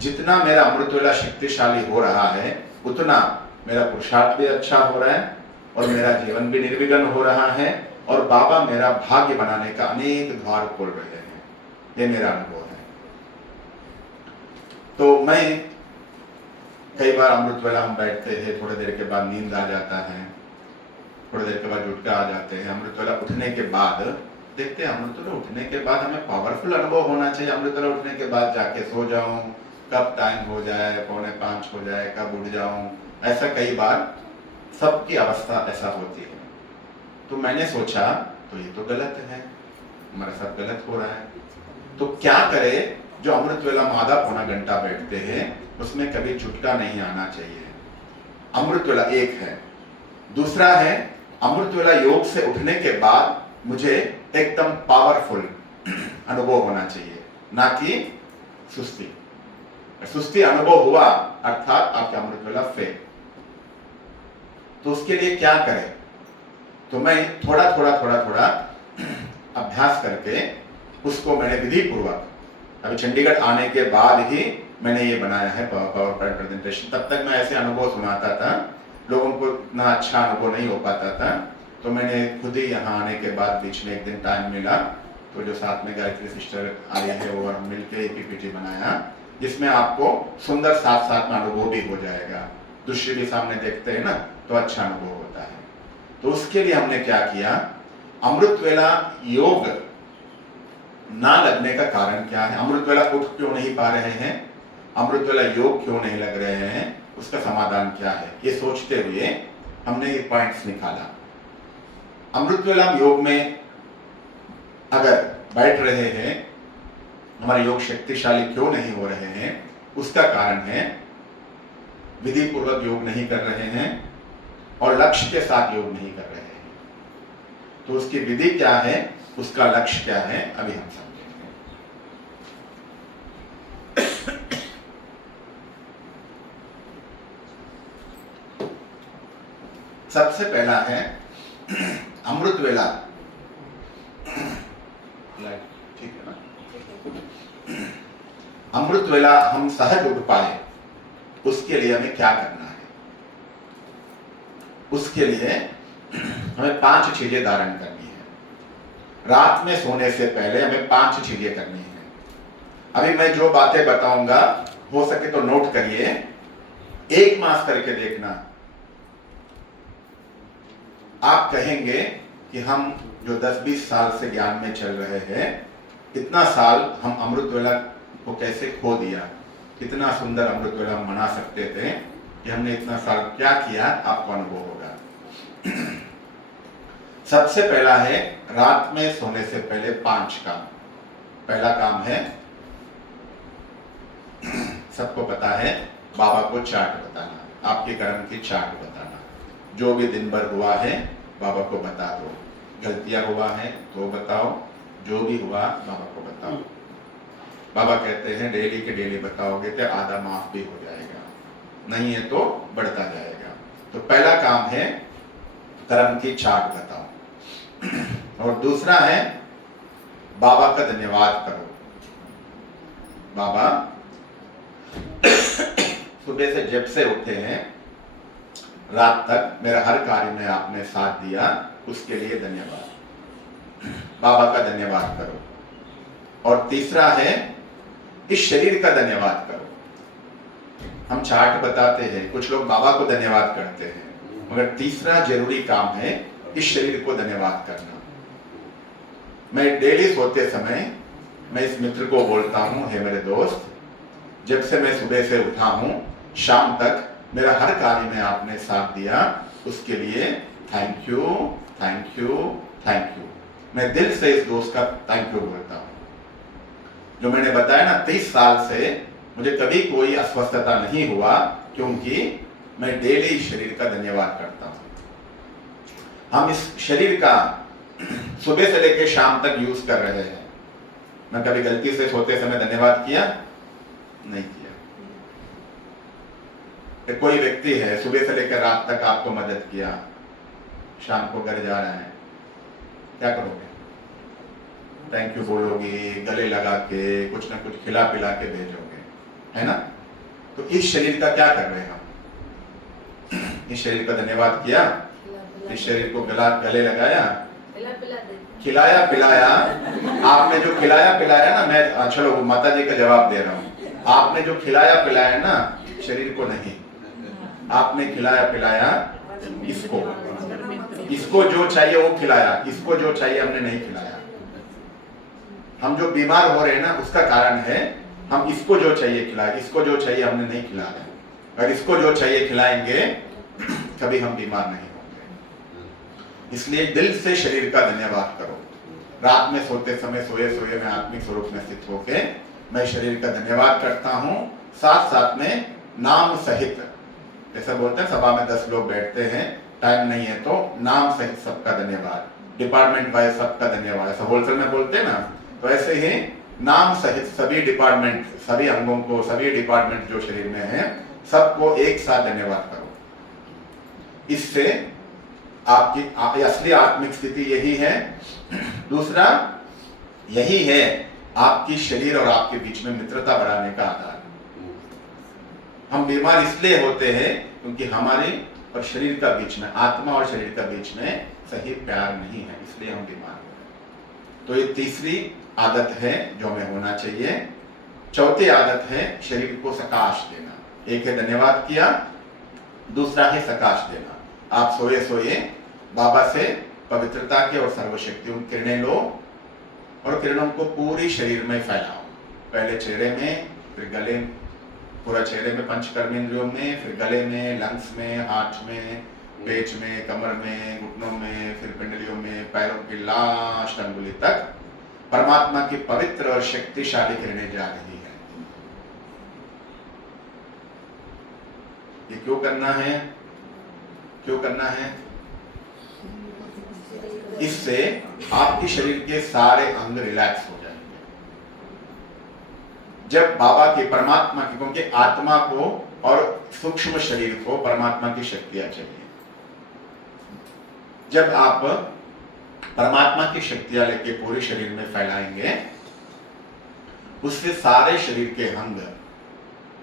जितना मेरा अमृत वेला शक्तिशाली हो रहा है, उतना मेरा पुरुषार्थ भी अच्छा हो रहा है और मेरा जीवन भी निर्विघ्न हो रहा है, और बाबा मेरा भाग्य बनाने का अनेक द्वार खोल रहे हैं। ये मेरा अनुभव है। तो मैं कई बार अमृत वेला हम बैठते हैं, थोड़ी देर के बाद नींद आ जाता है, थोड़ी देर के बाद झुटका आ जाते हैं। अमृत वेला उठने के बाद देखते हैं, अमृत वेला उठने के बाद हमें पावरफुल अनुभव होना चाहिए। अमृत वेला उठने के बाद जाके सो जाऊं, कब टाइम हो जाए, 4:45 हो जाए, कब उठ जाऊं, ऐसा कई बार सबकी अवस्था ऐसा होती है। तो मैंने सोचा तो ये तो गलत है, हमारे साथ गलत हो रहा है, तो क्या करे? जो अमृत वेला में आधा पौना घंटा बैठते हैं उसमें कभी झुटका नहीं आना चाहिए। अमृत वेला एक है। दूसरा है अमृत वेला योग से उठने के बाद मुझे एकदम पावरफुल अनुभव होना चाहिए, ना कि सुस्ती। सुस्ती अनुभव हुआ अर्थात आपका अमृत वेला फेल। तो उसके लिए क्या करें? तो मैं थोड़ा अभ्यास करके उसको मैंने विधि पूर्वक, अभी चंडीगढ़ आने के बाद ही मैंने ये बनाया है पावर पॉइंट प्रेजेंटेशन। तब तक मैं ऐसे अनुभव सुनाता था, लोगों को इतना अच्छा अनुभव नहीं हो पाता था। तो मैंने खुद ही यहाँ आने के बाद बीच में एक दिन टाइम मिला, तो जो साथ में गायत्री सिस्टर आई है वो हम मिलकर एक पीपीटी बनाया, जिसमें आपको सुंदर साथ में अनुभव भी हो जाएगा। दृश्य भी सामने देखते हैं ना, तो अच्छा अनुभव होता है। तो उसके लिए हमने क्या किया, अमृत वेला योग ना लगने का कारण क्या है, अमृत वेला उठ क्यों नहीं पा रहे हैं, अमृत वेला योग क्यों नहीं लग रहे हैं, उसका समाधान क्या है, ये सोचते हुए हमने ये पॉइंट्स निकाला। अमृत वेला योग में अगर बैठ रहे हैं, हमारे योग शक्तिशाली क्यों नहीं हो रहे हैं, उसका कारण है विधि पूर्वक योग नहीं कर रहे हैं और लक्ष्य के साथ योग नहीं कर रहे हैं। तो उसकी विधि क्या है, उसका लक्ष्य क्या है, अभी हम समझेंगे। सबसे पहला है अमृत वेला। ठीक है ना? अमृत वेला हम सहज उठ पाए, उसके लिए हमें क्या करना है? उसके लिए हमें 5 चीजें धारण करनी है। रात में सोने से पहले हमें 5 चीजें करनी है। अभी मैं जो बातें बताऊंगा, हो सके तो नोट करिए, 1 मास करके देखना। आप कहेंगे कि हम जो 10-20 साल से ज्ञान में चल रहे हैं, इतना साल हम अमृत वेला को कैसे खो दिया। कितना सुंदर अमृत वेला हम मना सकते थे कि हमने इतना साल क्या किया, आपको अनुभव होगा। सबसे पहला है रात में सोने से पहले 5 काम। पहला काम है, सबको पता है, बाबा को चार्ट बताना, आपके कर्म की चार्ट बताना। जो भी दिन भर हुआ है बाबा को बता दो। गलतियां हुआ है तो बताओ, जो भी हुआ बाबा को बताओ। बाबा कहते हैं डेली के डेली बताओगे तो आधा माफ भी हो जाएगा, नहीं है तो बढ़ता जाएगा। तो पहला काम है कर्म की चार्ट बताओ। और दूसरा है बाबा का धन्यवाद करो। बाबा सुबह से जब से उठे हैं रात तक मेरा हर कार्य में आपने साथ दिया, उसके लिए धन्यवाद। बाबा का धन्यवाद करो। और तीसरा है इस शरीर का धन्यवाद करो। हम चार्ट बताते हैं, कुछ लोग बाबा को धन्यवाद करते हैं, मगर तीसरा जरूरी काम है इस शरीर को धन्यवाद करना। मैं डेली सोते समय मैं इस मित्र को बोलता हूं, हे मेरे दोस्त, जब से मैं सुबह से उठा हूं शाम तक मेरा हर कार्य में आपने साथ दिया, उसके लिए thank you, thank you, thank you. मैं दिल से इस दोस्त का थैंक यू बोलता हूं। जो मैंने बताया ना, 30 साल से मुझे कभी कोई अस्वस्थता नहीं हुआ, क्योंकि मैं डेली शरीर का धन्यवाद करता हूं। हम इस शरीर का सुबह से लेकर शाम तक यूज कर रहे हैं। मैं कभी गलती से सोते समय धन्यवाद किया? नहीं किया। कोई व्यक्ति है सुबह से लेकर रात तक आपको मदद किया, शाम को घर जा रहे हैं, क्या करोगे? थैंक यू बोलोगे, गले लगा के कुछ ना कुछ खिला पिला के भेजोगे, है ना? तो इस शरीर का क्या कर रहे हैं हम? इस शरीर का धन्यवाद किया, इस शरीर को गले लगाया, खिलाया पिलाया। आपने जो खिलाया पिलाया ना, मैं चलो माता जी का जवाब दे रहा हूँ, आपने जो खिलाया पिलाया ना शरीर को नहीं, आपने खिलाया पिलाया इसको जो चाहिए वो खिलाया, इसको जो चाहिए हमने नहीं खिलाया। हम जो बीमार हो रहे हैं ना, उसका कारण है हम इसको जो चाहिए खिलाए, इसको जो चाहिए हमने नहीं खिलाया। अगर इसको जो चाहिए खिलाएंगे कभी हम बीमार नहीं होंगे। इसलिए दिल से शरीर का धन्यवाद करो। रात में सोते समय सोए सोए मैं आत्मिक स्वरूप में स्थित होके मैं शरीर का धन्यवाद करता हूँ, साथ साथ में नाम सहित। जैसा बोलते हैं सभा में 10 लोग बैठते हैं, टाइम नहीं है तो नाम सहित सबका धन्यवाद, डिपार्टमेंट वाइज सबका धन्यवाद। ऐसा होलसेल में बोलते हैं ना, तो ऐसे ही नाम सहित सभी डिपार्टमेंट, सभी अंगों को, सभी डिपार्टमेंट जो शरीर में है सबको एक साथ धन्यवाद करो। इससे आपकी असली आत्मिक स्थिति यही है। दूसरा यही है आपकी शरीर और आपके बीच में मित्रता बढ़ाने का आधार। हम बीमार इसलिए होते हैं क्योंकि हमारे और शरीर का बीच में, आत्मा और शरीर का बीच में सही प्यार नहीं है, इसलिए हम बीमार हो रहे हैं। तो ये तीसरी आदत है जो हमें होना चाहिए। चौथी आदत है शरीर को सकाश देना। एक है धन्यवाद किया, दूसरा है सकाश देना। आप सोए सोए बाबा से पवित्रता के और सर्वशक्तियों किरणें लो और किरणों को पूरी शरीर में फैलाओ। पहले चेहरे में, फिर गले, पूरा चेहरे में, पंचकर्मेंद्रियों में, फिर गले में, लंग्स में, हाथ में, पेट में, कमर में, घुटनों में, फिर पिंडलियों में, पैरों की लास्ट अंगुली तक परमात्मा की पवित्र और शक्तिशाली किरणें जा रही है। ये क्यों करना है? क्यों करना है? इससे आपके शरीर के सारे अंग रिलैक्स हो जाएंगे। जब बाबा के परमात्मा की, क्योंकि आत्मा को और सूक्ष्म शरीर को परमात्मा की शक्तियां चाहिए। जब आप परमात्मा की शक्तियां लेके पूरे शरीर में फैलाएंगे, उससे सारे शरीर के अंग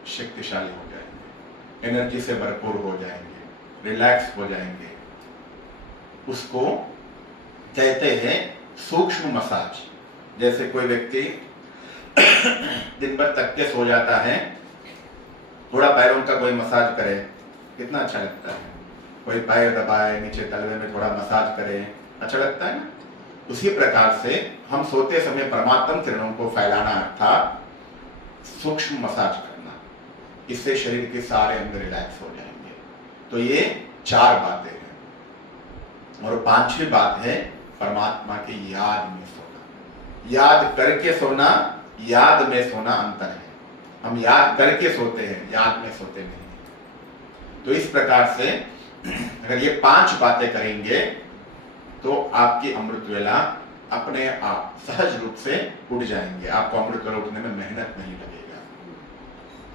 शक्तिशाली हो जाएंगे, एनर्जी से भरपूर हो जाएंगे, रिलैक्स हो जाएंगे। उसको कहते हैं सूक्ष्म मसाज। जैसे कोई व्यक्ति दिन भर थक के सो जाता है, थोड़ा पैरों का कोई मसाज करे, कितना अच्छा लगता है। कोई पैर दबाए, नीचे तलवे में थोड़ा मसाज करे, अच्छा लगता है ना। उसी प्रकार से हम सोते समय परमात्मा किरणों को फैलाना अर्थात सूक्ष्म मसाज करना, इससे शरीर के सारे अंग रिलैक्स हो जाएंगे। तो ये 4 बातें हैं। और 5वीं बात है परमात्मा की याद में सोना। याद करके सोना, याद में सोना अंतर है। हम याद करके सोते हैं, याद में सोते नहीं। तो इस प्रकार से अगर ये 5 बातें करेंगे तो आपकी अमृत वेला अपने आप सहज रूप से उठ जाएंगे। आपको अमृत वेला उठने में मेहनत नहीं लगेगा।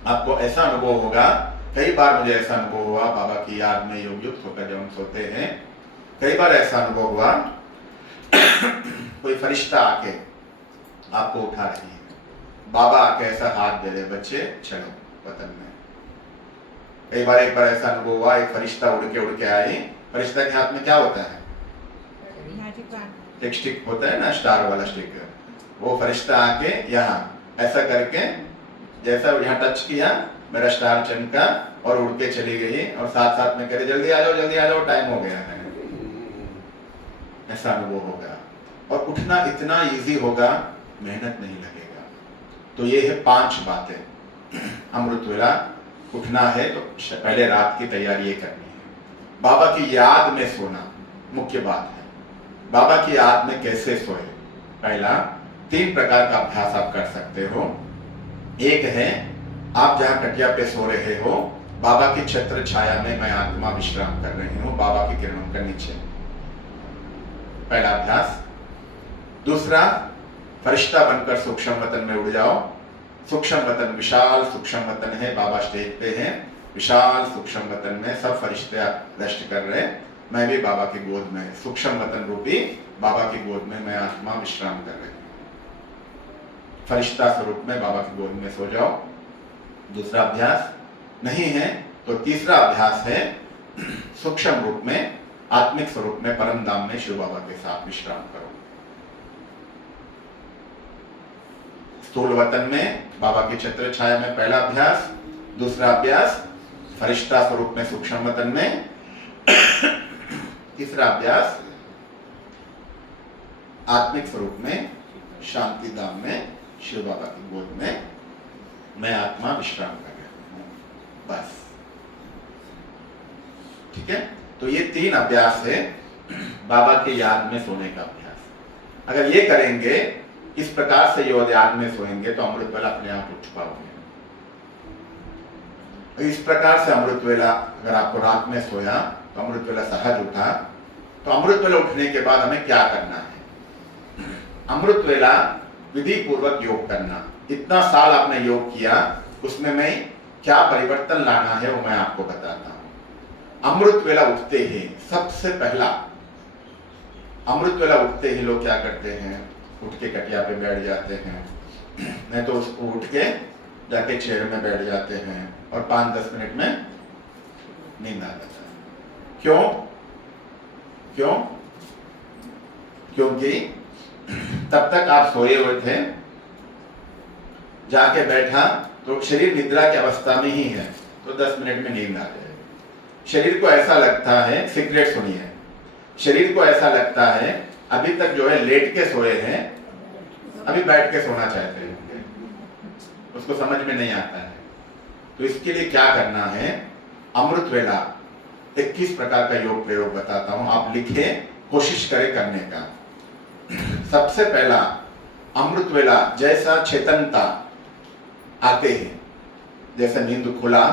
आपको ऐसा अनुभव होगा, कई बार मुझे ऐसा अनुभव हुआ बाबा की याद में योग युक्त होकर जब हम सोते हैं, कई बार ऐसा अनुभव हुआ कोई फरिश्ता आके आपको उठा रही है, बाबा आके ऐसा हाथ दे रहे, बच्चे चलो वतन में। कई बार एक बार ऐसा अनुभव हुआ, एक फरिश्ता उड़ के आई, फरिश्ता के हाथ में क्या होता है? एक स्टिक होता है ना, स्टार वाला स्टिक। वो फरिश्ता आके यहाँ ऐसा करके, जैसा यहाँ टच किया, मेरा स्टार चमका और उड़ के चली गई, और साथ साथ में करे जल्दी आ जाओ, टाइम हो गया है। ऐसा अनुभव होगा। और उठना इतना इजी होगा, मेहनत नहीं लगेगा। तो ये है 5 बातें। अमृत वेला उठना है तो पहले रात की तैयारी ये करनी है। बाबा की याद में सोना मुख्य बात है। बाबा की याद में कैसे सोए? पहला 3 प्रकार का अभ्यास आप कर सकते हो। एक है, आप जहां कटिया पे सो रहे हो, बाबा की छत्र छाया में मैं आत्मा विश्राम कर रही हूं, बाबा की किरणों के नीचे, पहला अभ्यास। दूसरा, फरिश्ता बनकर सूक्ष्म वतन में उड़ जाओ। सूक्ष्म वतन, विशाल सूक्ष्म वतन है, बाबा स्टेज पे हैं, विशाल सूक्ष्म वतन में सब फरिश्ते रेस्ट कर रहे हैं, मैं भी बाबा की गोद में, सूक्ष्म वतन रूपी बाबा की गोद में मैं आत्मा विश्राम कर रही हूँ। फरिश्ता स्वरूप में बाबा की गोद में सो जाओ। दूसरा अभ्यास नहीं है तो तीसरा अभ्यास है सूक्ष्म रूप में, आत्मिक स्वरूप में, परम धाम में शिव बाबा के साथ विश्राम करो। स्थूल वतन में बाबा की छत्र छाया में पहला अभ्यास। दूसरा अभ्यास फरिश्ता स्वरूप में सूक्ष्म वतन में। तीसरा अभ्यास आत्मिक स्वरूप में शांति धाम में शिव बाबा की गोद में मैं आत्मा विश्राम कर रही हूं। बस ठीक है। तो ये 3 अभ्यास है बाबा के याद में सोने का अभ्यास। अगर ये करेंगे, इस प्रकार से यो याद में सोएंगे तो अमृत वेला अपने आप उठ पाओगे। इस प्रकार से अमृत वेला अगर आपको रात में सोया तो अमृत वेला सहज उठा, तो अमृत वेला उठने के बाद हमें क्या करना है? अमृत वेला विधि पूर्वक योग करना। इतना साल आपने योग किया, उसमें मैं क्या परिवर्तन लाना है वो मैं आपको बताता हूं। अमृत वेला उठते ही सबसे पहला, अमृत वेला उठते ही लोग क्या करते हैं? उठ के कटिया पे बैठ जाते हैं, नहीं तो उसको उठ के जाके चेयर में बैठ जाते हैं और 5-10 मिनट में नींद आ जाता है। क्यों? क्योंकि तब तक आप सोए हुए थे, जाके बैठा तो शरीर निद्रा की अवस्था में ही है, तो 10 मिनट में नींद आ जाएगी। शरीर को ऐसा लगता है, सीक्रेट सुनिए, शरीर को ऐसा लगता है अभी तक जो है लेट के सोए हैं, अभी बैठ के सोना चाहते हैं, उसको समझ में नहीं आता है। तो इसके लिए क्या करना है? अमृत वेला 21 प्रकार का योग प्रयोग बताता हूं, आप लिखे, कोशिश करें करने का। सबसे पहला, अमृत वेला जैसा चेतनता आते हैं, जैसे नींद खुला,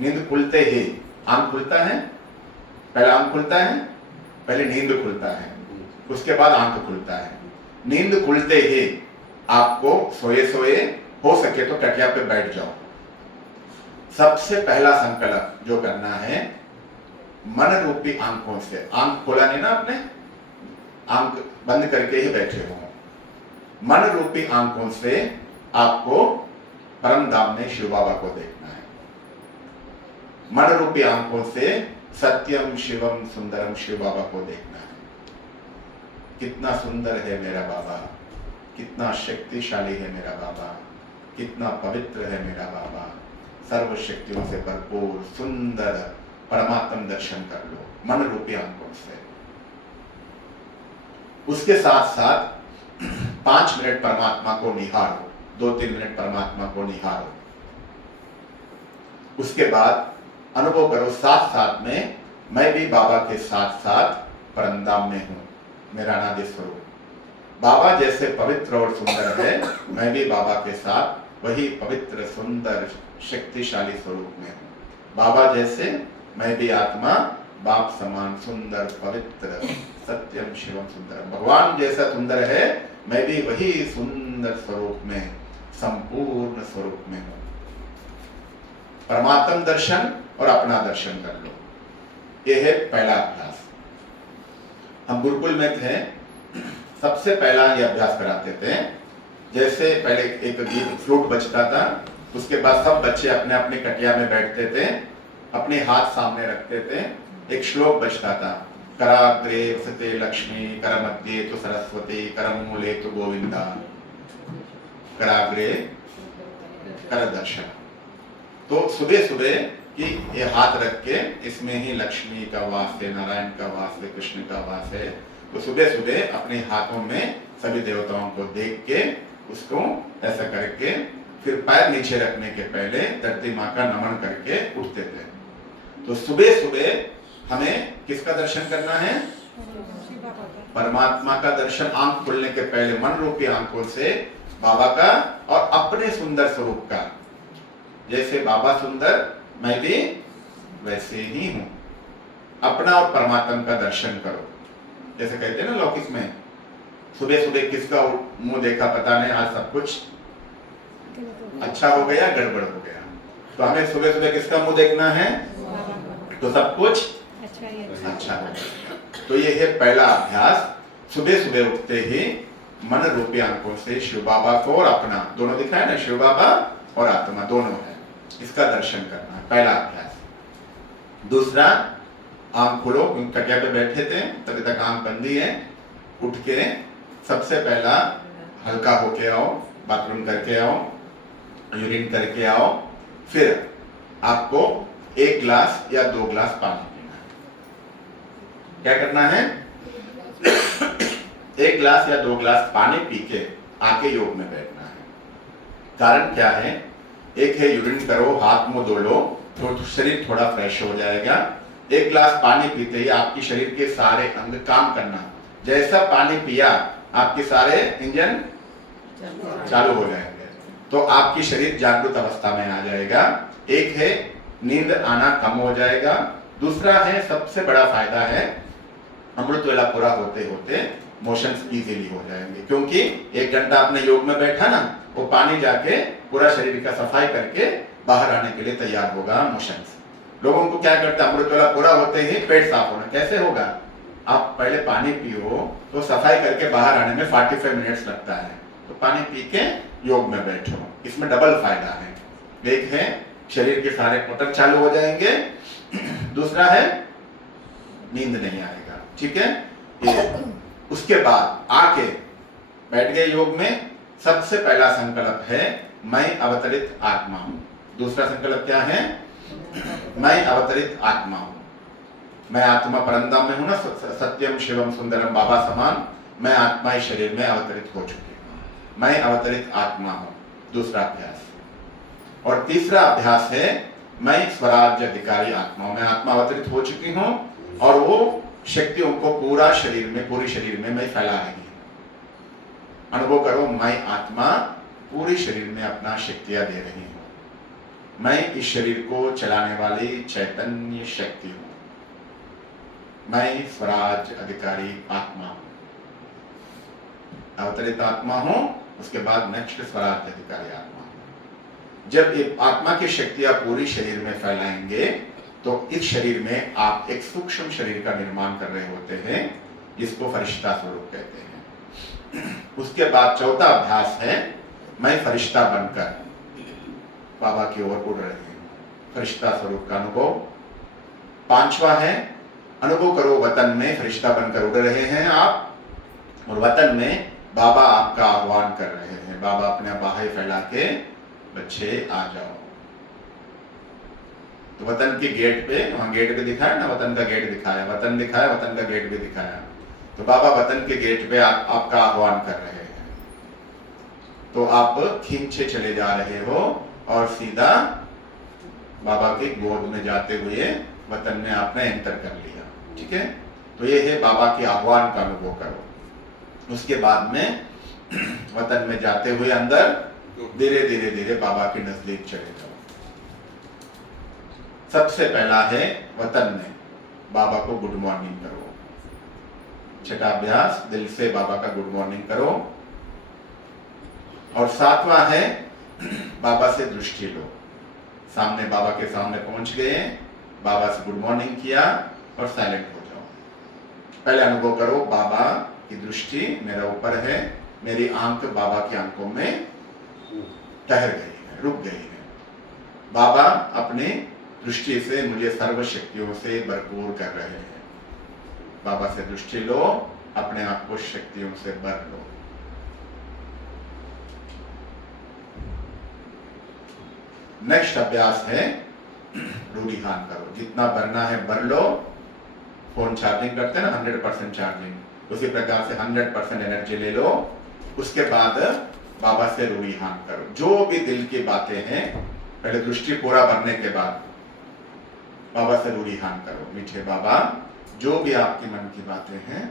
नींद खुलते ही आंख खुलता है, पहला आंख खुलता है, पहले नींद खुलता है, उसके बाद आंख खुलता है। नींद खुलते ही आपको सोए सोए हो सके तो टटिया पे बैठ जाओ। सबसे पहला संकल्प जो करना है, मन रूपी आंखों से, आंख खोला नहीं ना आपने, आंख बंद करके ही बैठे हो, मन रूपी आंखों से आपको परम धाम में शिव बाबा को देखना है। मन रूपी आंखों से सत्यम शिवम सुंदरम शिव बाबा को देखना है। कितना सुंदर है मेरा बाबा, कितना शक्तिशाली है मेरा बाबा, कितना पवित्र है मेरा बाबा, सर्व शक्तियों से भरपूर सुंदर परमात्म दर्शन कर लो मन रूपी आंखों से। उसके साथ साथ 5 मिनट परमात्मा को निहारो, 2-3 मिनट परमात्मा को निहारो। उसके बाद अनुभव करो साथ साथ में मैं भी बाबा के साथ साथ परमधाम में हूं, मेरा अनादि स्वरूप। बाबा जैसे पवित्र और सुंदर है, मैं भी बाबा के साथ वही पवित्र सुंदर शक्तिशाली स्वरूप में हूं। बाबा जैसे मैं भी आत्मा बाप समान सुंदर पवित्र सत्यम शिवम सुंदर। भगवान जैसा सुंदर है, मैं भी वही सुंदर स्वरूप में, संपूर्ण स्वरूप में हूं। परमात्म दर्शन और अपना दर्शन कर लो, यह है पहला अभ्यास। हम गुरुकुल में थे, सबसे पहला यह अभ्यास कराते थे। जैसे पहले एक गीत फ्लूट बजता था, उसके बाद सब बच्चे अपने अपने कटिया में बैठते थे, अपने हाथ सामने रखते थे, एक श्लोक बजता था, कराग्रे वसते लक्ष्मी, कर मध्ये तो सरस्वती, कर मूले तो गोविंदा। कराग्रे कर दर्शन। तो सुबह सुबह कि ये हाथ रख के इसमें ही लक्ष्मी का वास है, नारायण का वास है, कृष्ण का वास है। तो सुबह सुबह अपने हाथों में सभी देवताओं को देख के उसको ऐसा करके फिर पैर नीचे रखने के पहले धरती माँ का नमन करके उठते थे। तो सुबह सुबह हमें किसका दर्शन करना है? परमात्मा का दर्शन। आंख खुलने के पहले मन रूपी आंखों से बाबा का और अपने सुंदर स्वरूप का। जैसे बाबा सुंदर, मैं भी वैसे ही हूं। अपना और परमात्मा का दर्शन करो। जैसे कहते हैं ना लौकिक में, सुबह सुबह किसका मुंह देखा पता नहीं, आज सब कुछ अच्छा हो गया गड़बड़ हो गया। तो हमें सुबह सुबह किसका मुंह देखना है? तो सब कुछ अच्छा हो गया। तो ये है पहला अभ्यास। सुबह सुबह उठते ही मन रूपी आंखों से शिव बाबा को और अपना, दोनों दिखाए ना, शिव बाबा और आत्मा दोनों है, इसका दर्शन करना है, पहला अभ्यास। दूसरा, आंख खोलो, कटिया पे बैठे थे तभी तक आंख बंदी है। उठ के सबसे पहला हल्का होके आओ, बाथरूम करके आओ, यूरिन करके आओ। फिर आपको 1 गिलास या 2 गिलास पानी पीना है। क्या करना है? 1 गिलास या 2 गिलास पानी पी के आके योग में बैठना है। कारण क्या है? एक है यूरिन करो, हाथ मुंह धो लो तो शरीर थोड़ा फ्रेश हो जाएगा। 1 गिलास पानी पीते ही आपकी शरीर के सारे अंग काम करना, जैसा पानी पिया आपके सारे इंजन चालू हो जाएंगे, तो आपकी शरीर जागृत अवस्था में आ जाएगा। एक है नींद आना कम हो जाएगा। दूसरा है, सबसे बड़ा फायदा है, अमृत वेला पूरा होते होते मोशंस इजीली हो जाएंगे। क्योंकि 1 घंटा आपने योग में बैठा ना, वो पानी जाके पूरा शरीर का सफाई करके बाहर आने के लिए तैयार होगा मोशंस। लोगों को क्या करते हैं, अमृत वेला पूरा होते ही पेट साफ होना, कैसे होगा? आप पहले पानी पियो तो सफाई करके बाहर आने में 45 मिनट्स लगता है। तो पानी पी के योग में बैठो, इसमें डबल फायदा है। एक है शरीर के सारे मोटर चालू हो जाएंगे, दूसरा है नींद नहीं आएगा। ठीक है, ये उसके बाद आके बैठ गए योग में। सबसे पहला संकल्प है, मैं अवतरित आत्मा हूं। दूसरा संकल्प क्या है? मैं अवतरित आत्मा हूं। मैं आत्मा परमधाम में हूं ना, सत्यम शिवम सुंदरम बाबा समान। मैं आत्मा इस शरीर में अवतरित हो चुकी हूं, मैं अवतरित आत्मा हूं। दूसरा अभ्यास। और तीसरा अभ्यास है, मैं स्वराज्य अधिकारी आत्मा हूं। मैं आत्मा अवतरित हो चुकी हूं और वो शक्तियों को पूरा शरीर में, पूरी शरीर में मैं फैला रही हूं। अनुभव करो, मैं आत्मा पूरी शरीर में अपना शक्तियां दे रही हूं। मैं इस शरीर को चलाने वाली चैतन्य शक्ति हूं। मैं स्वराज अधिकारी आत्मा हूं। अवतरित आत्मा हूं, उसके बाद नेक्स्ट स्वराज्य अधिकारी आत्मा हूं। जब ये आत्मा की शक्तियां पूरी शरीर में फैलाएंगे तो इस शरीर में आप एक सूक्ष्म शरीर का निर्माण कर रहे होते हैं, जिसको फरिश्ता स्वरूप कहते हैं। उसके बाद चौथा अभ्यास है मैं फरिश्ता बनकर बाबा की ओर उड़ रहे हूं, फरिश्ता स्वरूप का अनुभव। पांचवा है अनुभव करो वतन में फरिश्ता बनकर उड़ रहे हैं आप, और वतन में बाबा आपका आह्वान कर रहे हैं। बाबा अपने बाहें फैला के बच्चे आ जाओ। तो वतन के गेट पे, वहां गेट पे दिखाया ना, वतन का गेट दिखाया, वतन दिखाया, वतन का गेट भी दिखाया। तो बाबा वतन के गेट पे आपका आह्वान कर रहे हैं। तो आप खींचे चले जा रहे हो और सीधा बाबा की गोद में जाते हुए वतन में आपने एंटर कर लिया। ठीक है, तो ये है बाबा के आह्वान का अनुभव करो। उसके बाद में वतन में जाते हुए अंदर धीरे धीरे धीरे बाबा के नजदीक चले जाओ। सबसे पहला है वतन में बाबा को गुड मॉर्निंग करो। छठा अभ्यास दिल से बाबा का गुड मॉर्निंग करो। और सातवां है बाबा से दृष्टि लो। सामने बाबा के सामने पहुंच गए, बाबा से गुड मॉर्निंग किया और साइलेंट हो जाओ। पहले अनुभव करो बाबा की दृष्टि मेरे ऊपर है, मेरी आंख बाबा की आंखों में ठहर गई है, रुक गई है। बाबा अपनी दृष्टि से मुझे सर्व शक्तियों से भरपूर कर रहे हैं। बाबा से दृष्टि लो, अपने आप को शक्तियों से भर लो। नेक्स्ट अभ्यास है रूढ़िहान करो। जितना भरना है भर लो। फोन चार्जिंग करते हैं ना 100% चार्जिंग, उसी प्रकार से 100% एनर्जी ले लो। उसके बाद बाबा से रूढ़िहान करो। जो भी दिल की बातें हैं, पहले दृष्टि पूरा भरने के बाद बाबा से रूढ़िहान करो। मीठे बाबा, जो भी आपके मन की बातें हैं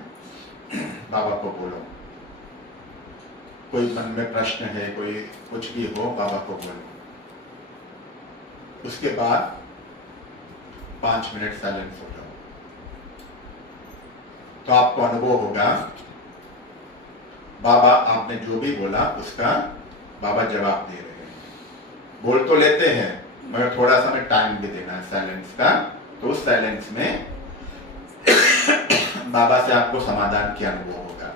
बाबा को बोलो। कोई मन में प्रश्न है, कोई कुछ भी हो, बाबा को बोलो। उसके बाद 5 मिनट साइलेंस हो जाओ। तो आपको अनुभव होगा बाबा आपने जो भी बोला उसका बाबा जवाब दे रहे हैं। बोल तो लेते हैं मगर थोड़ा सा में टाइम भी देना है साइलेंस का। तो उस साइलेंस में बाबा से आपको समाधान की अनुभव होगा।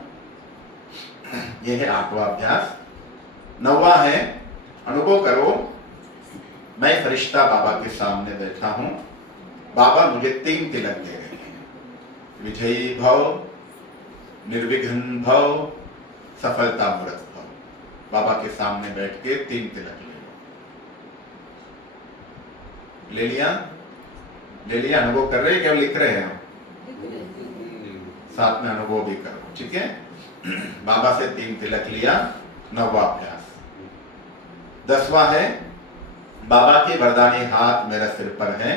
यह है 8वां अभ्यास। 9वां है अनुभव करो मैं फरिश्ता बाबा के सामने बैठा हूं, बाबा मुझे 3 तिलक दे रहे हैं। विजयी भव, निर्विघ्न भव, सफलता मूर्त भव। बाबा के सामने बैठ के 3 तिलक ले लो। ले लिया? ले लिया? अनुभव कर रहे हैं क्या लिख रहे हैं? साथ में अनुभव भी करो। ठीक है, बाबा से 3 तिलक लिया। 9वां अभ्यास। 10वां है बाबा के वरदानी हाथ मेरे सिर पर है।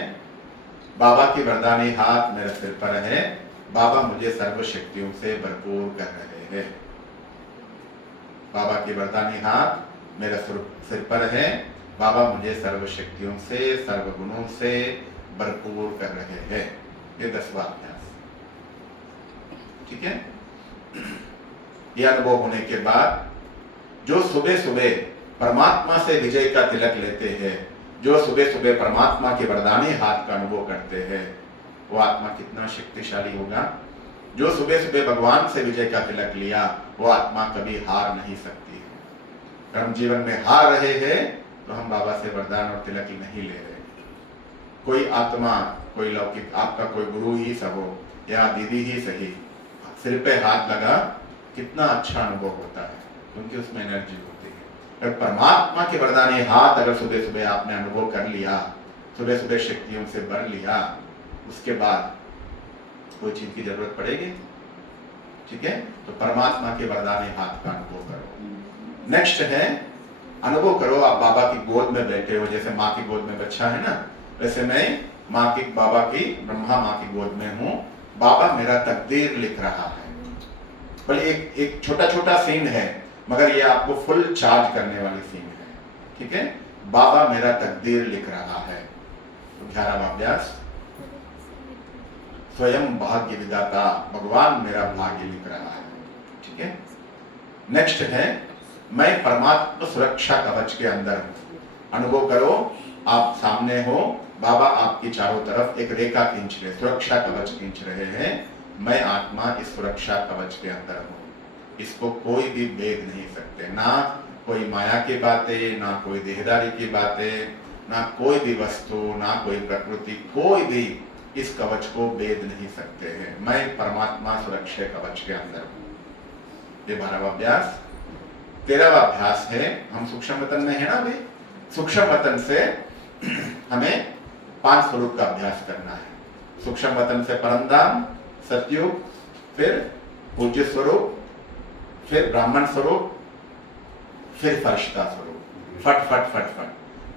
बाबा के वरदानी हाथ मेरे सिर पर है। बाबा मुझे सर्व शक्तियों से भरपूर कर रहे हैं। बाबा के वरदानी हाथ मेरे सिर पर है। बाबा मुझे सर्व शक्तियों से, सर्व गुणों से भरपूर कर रहे हैं। ये 10वां अभ्यास। ठीक है, यह अनुभव होने के बाद जो सुबह सुबह परमात्मा से विजय का तिलक लेते हैं, जो सुबह सुबह परमात्मा के वरदानी हाथ का अनुभव करते हैं, वो आत्मा कितना शक्तिशाली होगा। जो सुबह सुबह भगवान से विजय का तिलक लिया, वो आत्मा कभी हार नहीं सकती है। हम जीवन में हार रहे हैं तो हम बाबा से वरदान और तिलक नहीं ले रहे। कोई आत्मा, कोई लौकिक, आपका कोई गुरु ही सब हो या दीदी ही सही, सिर पे हाथ लगा, कितना अच्छा अनुभव होता है, क्योंकि उसमें एनर्जी होती है। अगर परमात्मा के वरदानी हाथ अगर सुबह सुबह आपने अनुभव कर लिया, सुबह सुबह शक्तियों से भर लिया, उसके बाद कोई चीज की जरूरत पड़ेगी? ठीक है, तो परमात्मा के वरदानी हाथ का अनुभव करो। नेक्स्ट है अनुभव करो आप बाबा की गोद में बैठे हो। जैसे माँ की गोद में बच्चा है ना, वैसे मैं माँ की, बाबा की, ब्रह्मा माँ की गोद में हूँ। बाबा मेरा तकदीर लिख रहा है। बल एक छोटा छोटा सीन है, मगर ये आपको फुल चार्ज करने वाली सीन है। ठीक है, बाबा मेरा तकदीर लिख रहा है। तो 11वां अभ्यास। स्वयं भाग्य विधाता, भगवान मेरा भाग्य लिख रहा है। ठीक है, नेक्स्ट है मैं परमात्मा सुरक्षा कवच के अंदर हूं। अनुभव करो आप सामने हो, बाबा आपकी चारों तरफ एक रेखा खींच रहे, सुरक्षा कवच खींच रहे हैं। मैं आत्मा इस सुरक्षा कवच के अंदर हूं। इसको कोई भी भेद नहीं सकते, ना कोई माया की बातें, ना कोई देहदारी की बातें, ना कोई भी वस्तु, ना कोई प्रकृति, कोई भी इस कवच को भेद नहीं सकते हैं। मैं परमात्मा सुरक्षा कवच के अंदर हूं। ये 12वां अभ्यास। 13वां अभ्यास है, हम सूक्ष्म वतन में है ना अभी, सूक्ष्म वतन से हमें 5 स्वरूप का अभ्यास करना है। सूक्ष्म वतन से परमधाम, सतयुग, फिर पूज्य स्वरूप, फिर ब्राह्मण स्वरूप, फिर फरिश्ता स्वरूप। फट फट फट फट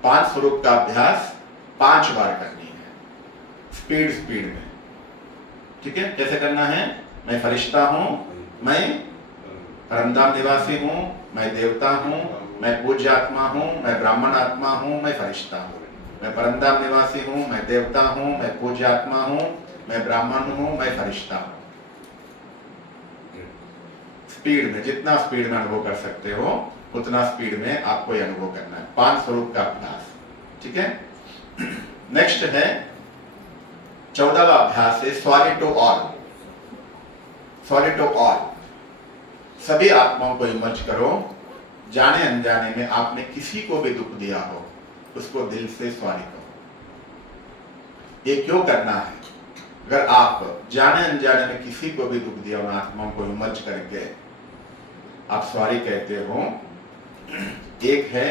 5 स्वरूप का अभ्यास 5 बार करनी है, स्पीड स्पीड में। ठीक है, कैसे करना है? मैं फरिश्ता हूं, मैं परमधाम निवासी हूं, मैं देवता हूं, मैं पूज्य आत्मा हूं, मैं ब्राह्मण आत्मा हूं, मैं फरिश्ता हूं। मैं परमधाम निवासी हूं, मैं देवता हूं, मैं पूज्य आत्मा हूं, मैं ब्राह्मण हूं, मैं फरिश्ता हूं। स्पीड में, जितना स्पीड में अनुभव कर सकते हो उतना स्पीड में आपको यह अनुभव करना है। 5 स्वरूप का अभ्यास। ठीक है, नेक्स्ट है 14वां अभ्यास है sorry to all. Sorry to all, सभी आत्माओं को इमर्ज करो। जाने अनजाने में आपने किसी को भी दुख दिया हो, उसको दिल से सॉरी कहो। ये क्यों करना है? अगर आप जाने अनजाने में किसी को भी दुख दिया हो, आत्माओं को इमर्ज करके आप सॉरी कहते हो, एक है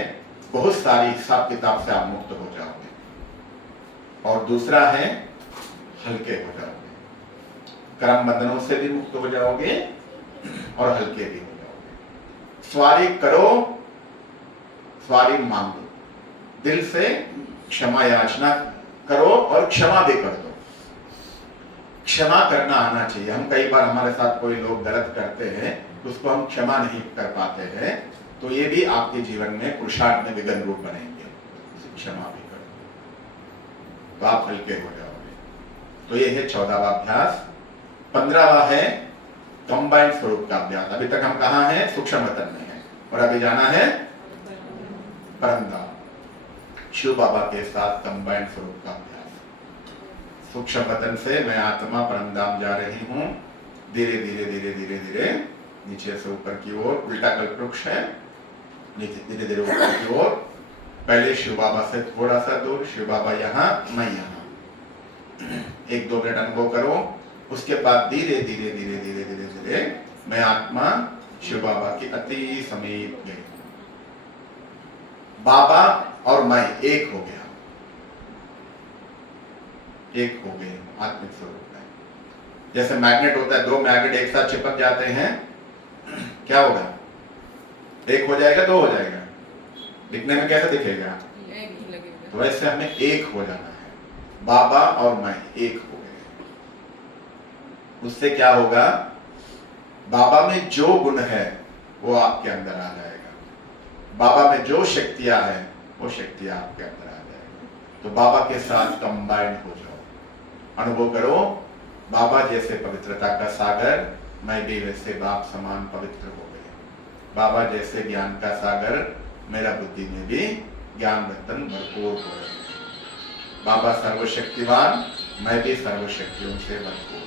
बहुत सारी हिसाब किताब से आप मुक्त हो जाओगे, और दूसरा है हल्के हो जाओगे, कर्म बंधनों से भी मुक्त हो जाओगे और हल्के भी हो जाओगे। सॉरी करो, सॉरी मांगो, दिल से क्षमा याचना करो और क्षमा भी कर दो। क्षमा करना आना चाहिए। हम कई बार हमारे साथ कोई लोग गलत करते हैं, उसको हम क्षमा नहीं कर पाते हैं, तो ये भी आपके जीवन में पुरुषार्थ में विघ्न रूप बनेंगे। क्षमा भी करो तो आप हल्के हो जाओगे। तो ये है 14वां अभ्यास। 15वां है कंबाइंड स्वरूप का अभ्यास। अभी तक हम कहाँ हैं? सूक्ष्म वतन में है, और अभी जाना है परमधाम, शिव बाबा के साथ कंबाइंड स्वरूप का अभ्यास। सूक्ष्म वतन से मैं आत्मा परमधाम जा रही हूँ, धीरे धीरे धीरे धीरे धीरे नीचे से ऊपर की ओर, उल्टा कल्पवृक्ष है, नीचे धीरे धीरे ऊपर की ओर। पहले शिव बाबा से थोड़ा सा दूर, शिव बाबा यहाँ, मैं यहाँ। 1-2 मिनट अनुभव करो। उसके बाद धीरे धीरे धीरे धीरे धीरे धीरे मैं आत्मा शिव बाबा की अति समीप गई। बाबा और मैं एक हो गया, एक हो गए आत्मिक स्वरूप में। जैसे मैग्नेट होता है, 2 मैग्नेट एक साथ चिपक जाते हैं, क्या होगा? एक हो जाएगा, 2 हो जाएगा, दिखने में कैसा दिखेगा? तो वैसे हमें एक हो जाना है। बाबा और मैं एक हो गए। उससे क्या होगा? बाबा में जो गुण है वो आपके अंदर आ जाएगा, बाबा में जो शक्तियां हैं वो शक्तियां आपके अंदर आ जाएगी। तो बाबा के साथ कंबाइंड हो जाओ, अनुभव करो। बाबा जैसे पवित्रता का सागर, मैं भी वैसे बाप समान पवित्र हो गए। बाबा जैसे ज्ञान का सागर, मेरा बुद्धि में भी ज्ञान रतन भरपूर हो रहे हैं। बाबा सर्वशक्तिवान, मैं भी सर्वशक्तियों से भरपूर।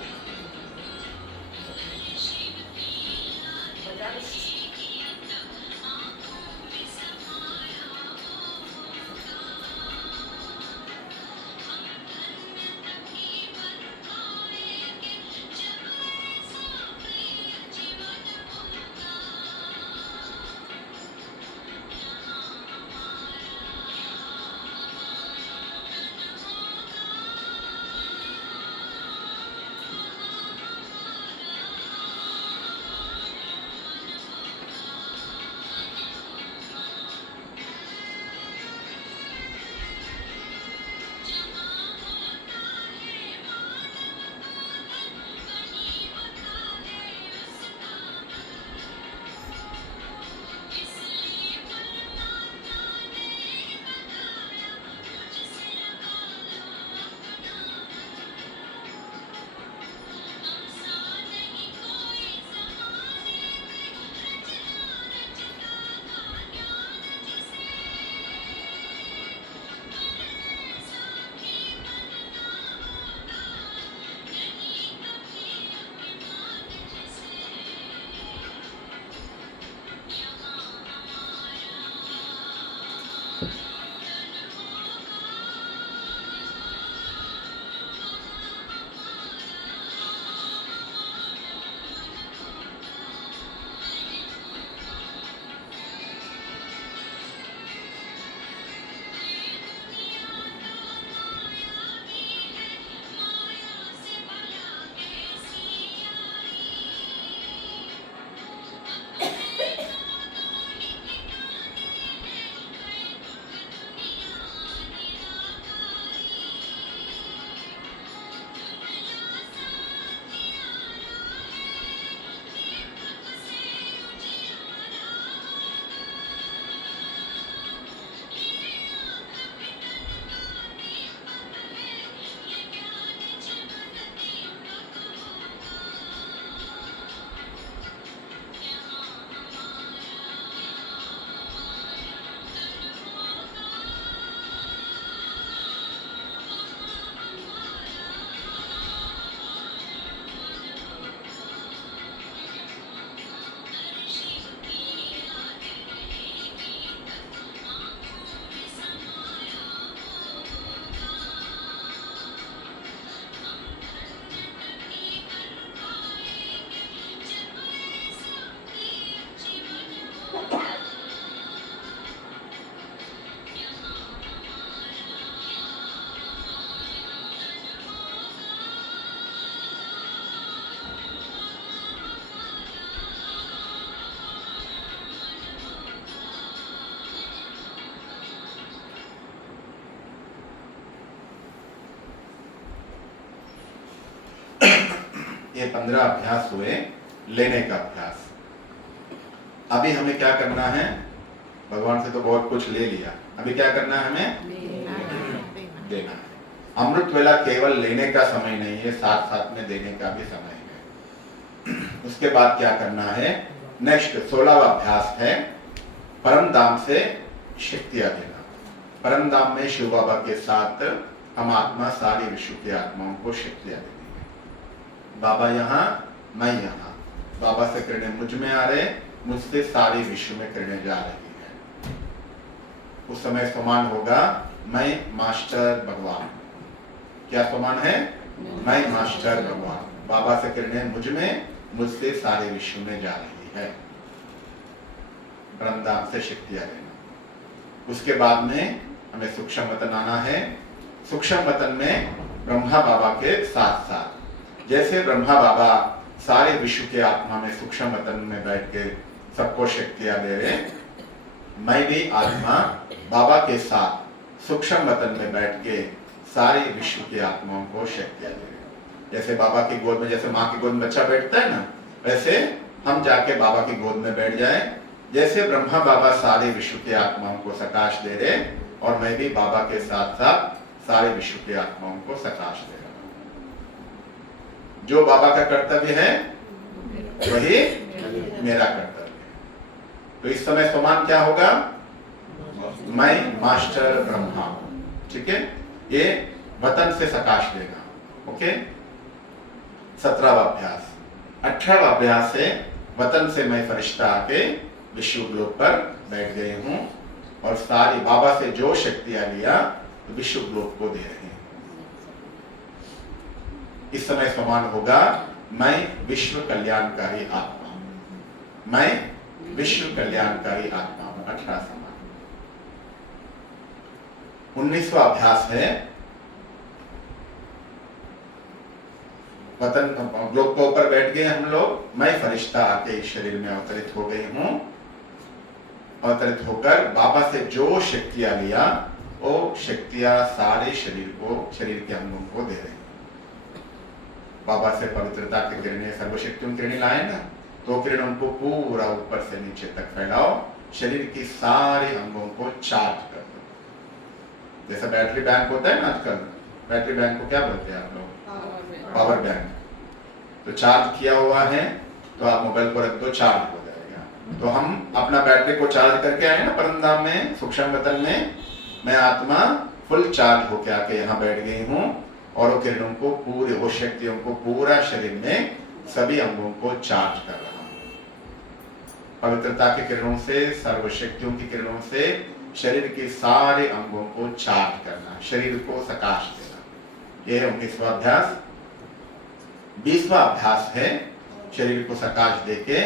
ये 15 अभ्यास हुए लेने का अभ्यास। अभी हमें क्या करना है? भगवान से तो बहुत कुछ ले लिया, अभी क्या करना है हमें? देना है। अमृत वेला केवल लेने का समय नहीं है, साथ साथ में देने का भी समय है। उसके बाद क्या करना है? नेक्स्ट 16वां अभ्यास है परम धाम से शक्तियां देना। परम धाम में शिव बाबा के साथ हम आत्मा सारी विश्व की आत्माओं को शक्तियां देनी है। बाबा यहाँ, मैं यहाँ। बाबा से किरणें मुझ में आ रहे, मुझसे सारी विश्व में किरणें जा रही है। उस समय समान होगा मैं मास्टर भगवान। क्या समान है? मैं मास्टर भगवान। बाबा से किरणें मुझ में, मुझसे सारे विश्व में जा रही है। परमधाम से शक्तियां लेना। उसके बाद में हमें सूक्ष्म वतन आना है। सूक्ष्म वतन में ब्रह्मा बाबा के साथ साथ, जैसे ब्रह्मा बाबा सारे विश्व के आत्मा में सूक्ष्म वतन में बैठ के सबको शक्तियां दे रहे, मैं भी आत्मा बाबा के साथ सूक्ष्म वतन में बैठ के सारे विश्व के आत्माओं को शक्तियां दे रहे। जैसे बाबा की गोद में, जैसे माँ की गोद में बच्चा बैठता है ना, वैसे हम जाके बाबा की गोद में बैठ जाए। जैसे ब्रह्मा बाबा सारे विश्व के आत्माओं को सकाश दे रहे, और मैं भी बाबा के साथ साथ सारे विश्व के आत्माओं को सकाश दे रहा हूं। जो बाबा का कर्तव्य है वही मेरा कर्तव्य है। तो इस समय समान क्या होगा? मैं मास्टर ब्रह्मा हूं। ठीक है, ये वतन से सकाश देगा। ओके, 17वां अभ्यास। 18वां अभ्यास है वतन से मैं फरिश्ता आके विश्व ग्लोब पर बैठ गए हूं, और सारी बाबा से जो शक्तियां लिया विश्व ग्लोब को दे रहे हैं। इस समय समान होगा मैं विश्व कल्याणकारी आत्मा हूं। मैं विश्व कल्याणकारी आत्मा हूं। 18 समान। 19वां अभ्यास है वतन ग्लोब के ऊपर बैठ गए हम लोग। मैं फरिश्ता आके इस शरीर में अवतरित हो गई हूं। अवतरित होकर बाबा से जो शक्तियां लिया, वो शक्तियां सारे शरीर को, शरीर के अंगों को दे रही। बाबा से पवित्रता की किरणें, सर्वशक्तियों की किरणें लाए ना, तो किरणों को पूरा ऊपर से नीचे तक फैलाओ, शरीर की सारे अंगों को चार्ज कर दो। जैसा बैटरी बैंक होता है ना आजकल, बैटरी बैंक को क्या बोलते हैं आप लोग? Power bank. तो चार्ज किया हुआ है तो आप मोबाइल को रख दो, चार्ज हो जाएगा। तो हम अपना बैटरी को चार्ज करके आए ना परमधाम में, सूक्ष्म वतन में। मैं आत्मा फुल चार्ज होके आके यहाँ बैठ गई हूँ, और वो किरणों को पूरे, वो शक्तियों को पूरा शरीर में सभी अंगों को चार्ज कर रहा हूँ। पवित्रता की किरणों से, सर्वशक्तियों की किरणों से शरीर के सारे अंगों को चार्ज करना, शरीर को सकाश देना। यह है 19वां अभ्यास। 20वां अभ्यास है शरीर को सकाश देके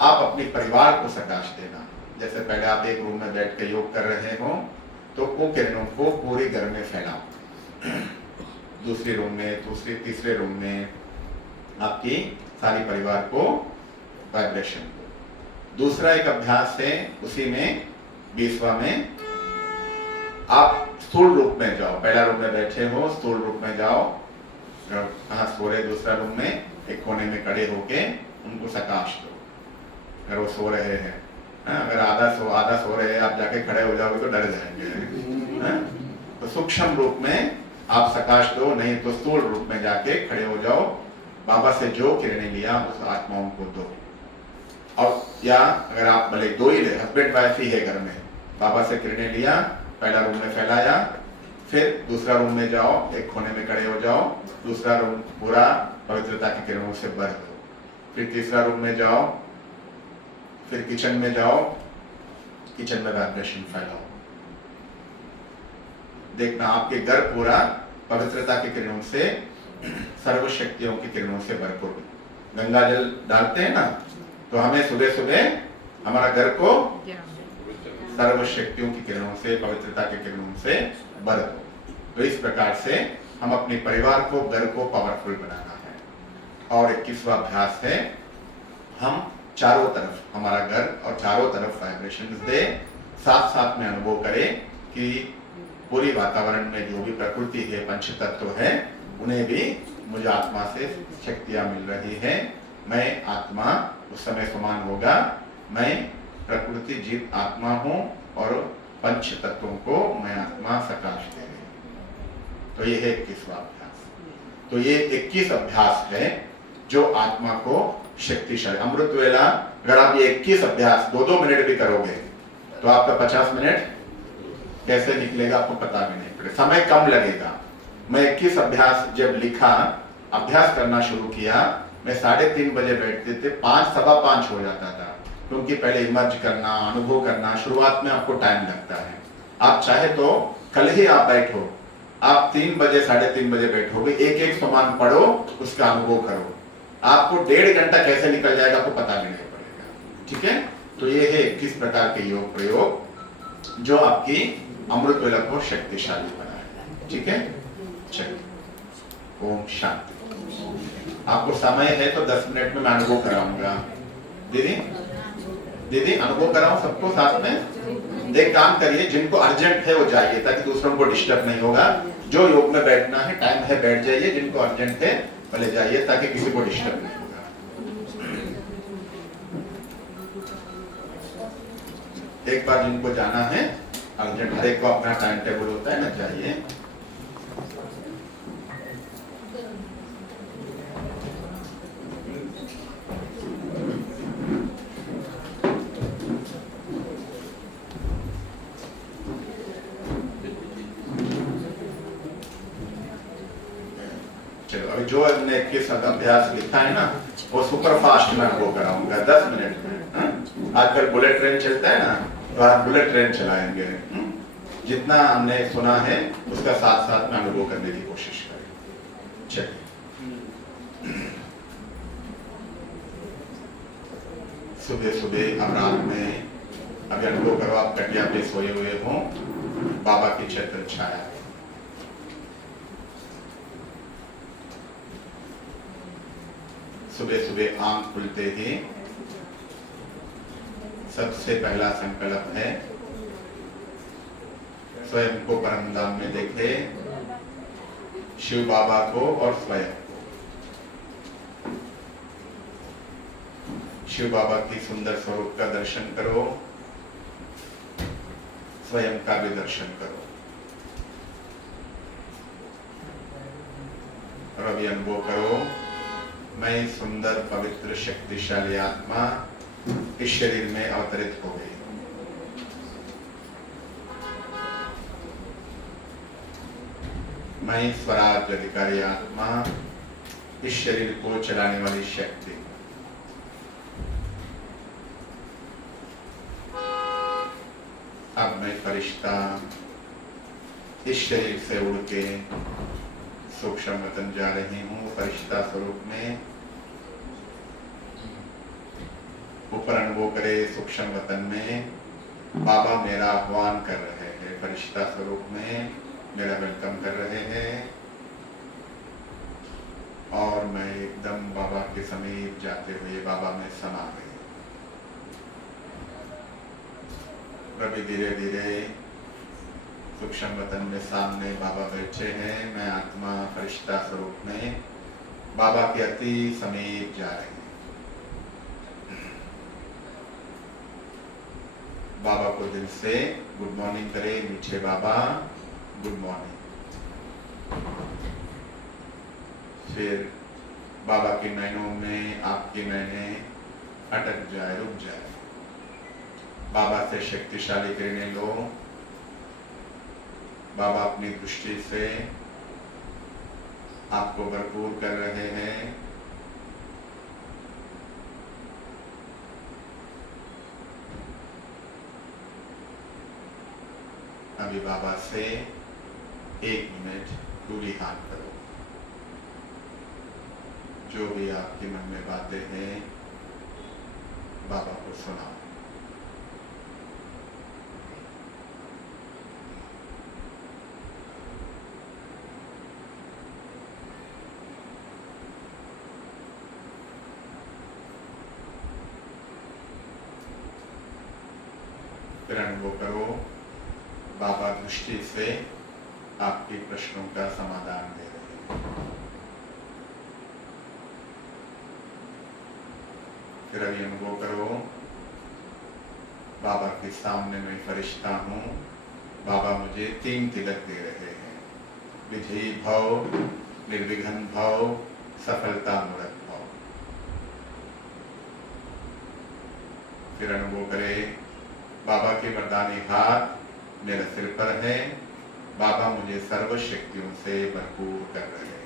आप अपने परिवार को सकाश देना। जैसे पहले आप एक रूम में बैठ के योग कर रहे हो, तो वो किरणों को पूरे घर में फैलाओ। दूसरे रूम में, दूसरे तीसरे रूम में आपकी सारी परिवार को वाइब्रेशन दो। दूसरा एक अभ्यास है उसी में 20वां में, आप स्थूल रूप में जाओ। पहला रूम में बैठे हो, स्थूल रूप में जाओ। कहाँ सो रहे? दूसरा रूम में एक कोने में खड़े होके उनको सकाश दो। अगर वो सो रहे हैं, अगर आधा सो रहे हैं, आप जाके खड़े हो जाओगे तो डर जाएंगे। तो सूक्ष्म रूप में आप सकाश दो, नहीं तो स्थूल रूप में जाके खड़े हो जाओ। बाबा से जो किरणें लिया उस आत्माओं को दो। और या अगर आप भले दो ही ले, हस्बैंड वाइफ ही है घर में, बाबा से किरणें लिया, पहला रूम में फैलाया, फिर दूसरा रूम में जाओ, एक कोने में खड़े हो जाओ, दूसरा रूम पूरा पवित्रता की किरणों से भर दो। फिर तीसरा रूम में जाओ, फिर किचन में जाओ, किचन में वाइब्रेशन फैलाओ। देखना आपके घर पूरा पवित्रता की किरणों से, सर्वशक्तियों की किरणों से भरपूर। गंगा जल डालते हैं ना, तो हमें सुबह सुबह हमारा घर को सर्वशक्तियों की किरणों से, पवित्रता की किरणों से भर दो। तो इस प्रकार से हम अपने परिवार को, घर को पावरफुल बनाना है। और 21वां अभ्यास है, हम चारों तरफ, हमारा घर और चारों तरफ वाइब्रेशन दे, साथ साथ में अनुभव करें कि पूरी वातावरण में जो भी प्रकृति है, पंच तत्व है, उन्हें भी मुझे आत्मा से शक्तियां मिल रही है, मैं आत्मा, उस समय समान होगा मैं प्रकृति जीव आत्मा हूं और पंच तत्वों को मैं आत्मा सकाश दे रही हूं। तो ये है 21वां अभ्यास। तो ये 21 अभ्यास है जो आत्मा को शक्तिशाली। अमृत वेला अगर आप ये 21 अभ्यास 2-2 मिनट भी करोगे तो आपका 50 मिनट कैसे निकलेगा आपको पता भी नहीं पड़ेगा, समय कम लगेगा। मैं 21 अभ्यास जब लिखा, अभ्यास करना शुरू किया, मैं 3:30 बजे बैठते थे, 5 सवा 5 हो जाता था, क्योंकि पहले इमर्ज करना, अनुभव करना, शुरुआत में आपको टाइम लगता है। आप चाहे तो कल ही आप बैठो, आप 3 बजे 3:30 बजे बैठोगे, एक सामान पढ़ो, उसका अनुभव करो, आपको 1.5 घंटा कैसे निकल जाएगा आपको पता भी नहीं पड़ेगा। ठीक है, तो ये है किस प्रकार के योग प्रयोग जो आपकी अमृत वेला को शक्तिशाली बनाएगा। ठीक है, चलिए, ओम शांति। आपको समय है तो 10 मिनट में मैं अनुभव कराऊंगा। दीदी अनुभव कराऊं सबको साथ में। एक काम करिए, जिनको अर्जेंट है वो जाइए ताकि दूसरों को डिस्टर्ब नहीं होगा। जो योग में बैठना है, टाइम है, बैठ जाइए। जिनको अर्जेंट है पहले जाइए ताकि किसी को डिस्टर्ब नहीं होगा। एक बार जिनको जाना है अर्जेंट, हर एक को अपना टाइम टेबल होता है ना, चाहिए। चलो, अभी जो हमने 21 अभ्यास लिखा है ना, वो सुपर फास्ट में अनुभव कराऊंगा 10 मिनट में। आजकल बुलेट ट्रेन चलता है ना, तो आप बुलेट ट्रेन चलाएंगे। जितना हमने सुना है उसका साथ साथ में अनुभव करने की कोशिश करें। चलिए, सुबह सुबह अब रात में अभी अनुभव करो, आप कटिया पे सोए हुए हो, बाबा की छत्र छाया है। सुबह सुबह आंख खुलते ही सबसे पहला संकल्प है स्वयं को परमधाम में देखे, शिव बाबा को और स्वयं को। शिव बाबा की सुंदर स्वरूप का दर्शन करो, स्वयं का भी दर्शन करो। और अभी अनुभव करो, मैं सुंदर पवित्र शक्तिशाली आत्मा इस शरीर में अवतरित हो गई। मैं स्वराज अधिकारी आत्मा, इस शरीर को चलाने वाली शक्ति। अब मैं फरिश्ता इस शरीर से उड़ के सूक्ष्म वतन जा रही हूँ। फरिश्ता स्वरूप में ऊपर अनुभव करे, सूक्ष्म वतन में बाबा मेरा आह्वान कर रहे हैं, फरिश्ता स्वरूप में मेरा वेलकम कर रहे हैं। और मैं एकदम बाबा के समीप जाते हुए बाबा में समा गई। कभी धीरे धीरे सूक्ष्म वतन में सामने बाबा बैठे हैं, मैं आत्मा फरिश्ता स्वरूप में बाबा के अति समीप जा रही हूँ। बाबा को दिल से गुड मॉर्निंग करे, मीठे बाबा गुड मॉर्निंग। फिर बाबा के नैनों में आपके नैने अटक जाए, रुक जाए। बाबा से शक्तिशाली किरणें लो। बाबा अपनी दृष्टि से आपको भरपूर कर रहे हैं। अभी बाबा से 1 मिनट दूरी हाथ करो। जो भी आपके मन में बातें हैं बाबा को सुनाओ। फिर अनुभव करो, बाबा दृष्टि से आपके प्रश्नों का समाधान दे रहे हैं। फिर अभी अनुभव करो, बाबा के सामने मैं फरिश्ता हूँ, बाबा मुझे 3 तिलक दे रहे हैं, विजयी भव, निर्विघ्न भव, सफलता मूलक भव। फिर अनुभव करे, बाबा के वरदानी हाथ मेरे सिर पर है, बाबा मुझे सर्व शक्तियों से भरपूर कर रहे हैं।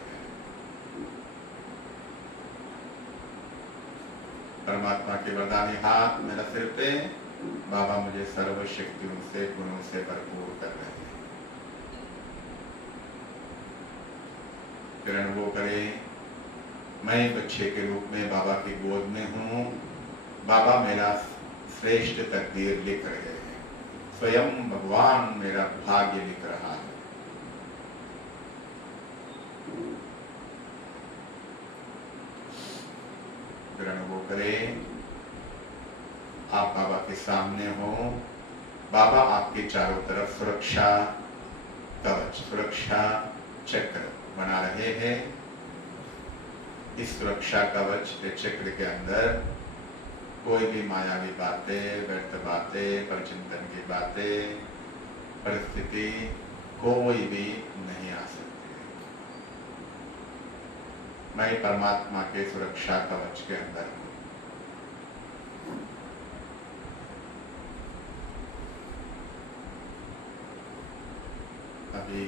परमात्मा के वरदानी हाथ मेरा सिर पे, बाबा मुझे सर्व शक्तियों से, गुणों से भरपूर कर रहे हैं। फिर अनुभव करें, मैं बच्चे के रूप में बाबा की गोद में हूँ, बाबा मेरा श्रेष्ठ तकदीर लिख रहे हैं, स्वयं भगवान मेरा भाग्य लिख रहा है। फिर अनुभव करें, आप बाबा के सामने हो, बाबा आपके चारों तरफ सुरक्षा कवच, सुरक्षा चक्र बना रहे हैं। इस सुरक्षा कवच के चक्र के अंदर कोई भी मायावी बातें, व्यर्थ बातें, परचिंतन की बातें, परिस्थिति कोई भी नहीं आ सकती। मैं परमात्मा के सुरक्षा कवच के अंदर हूँ। अभी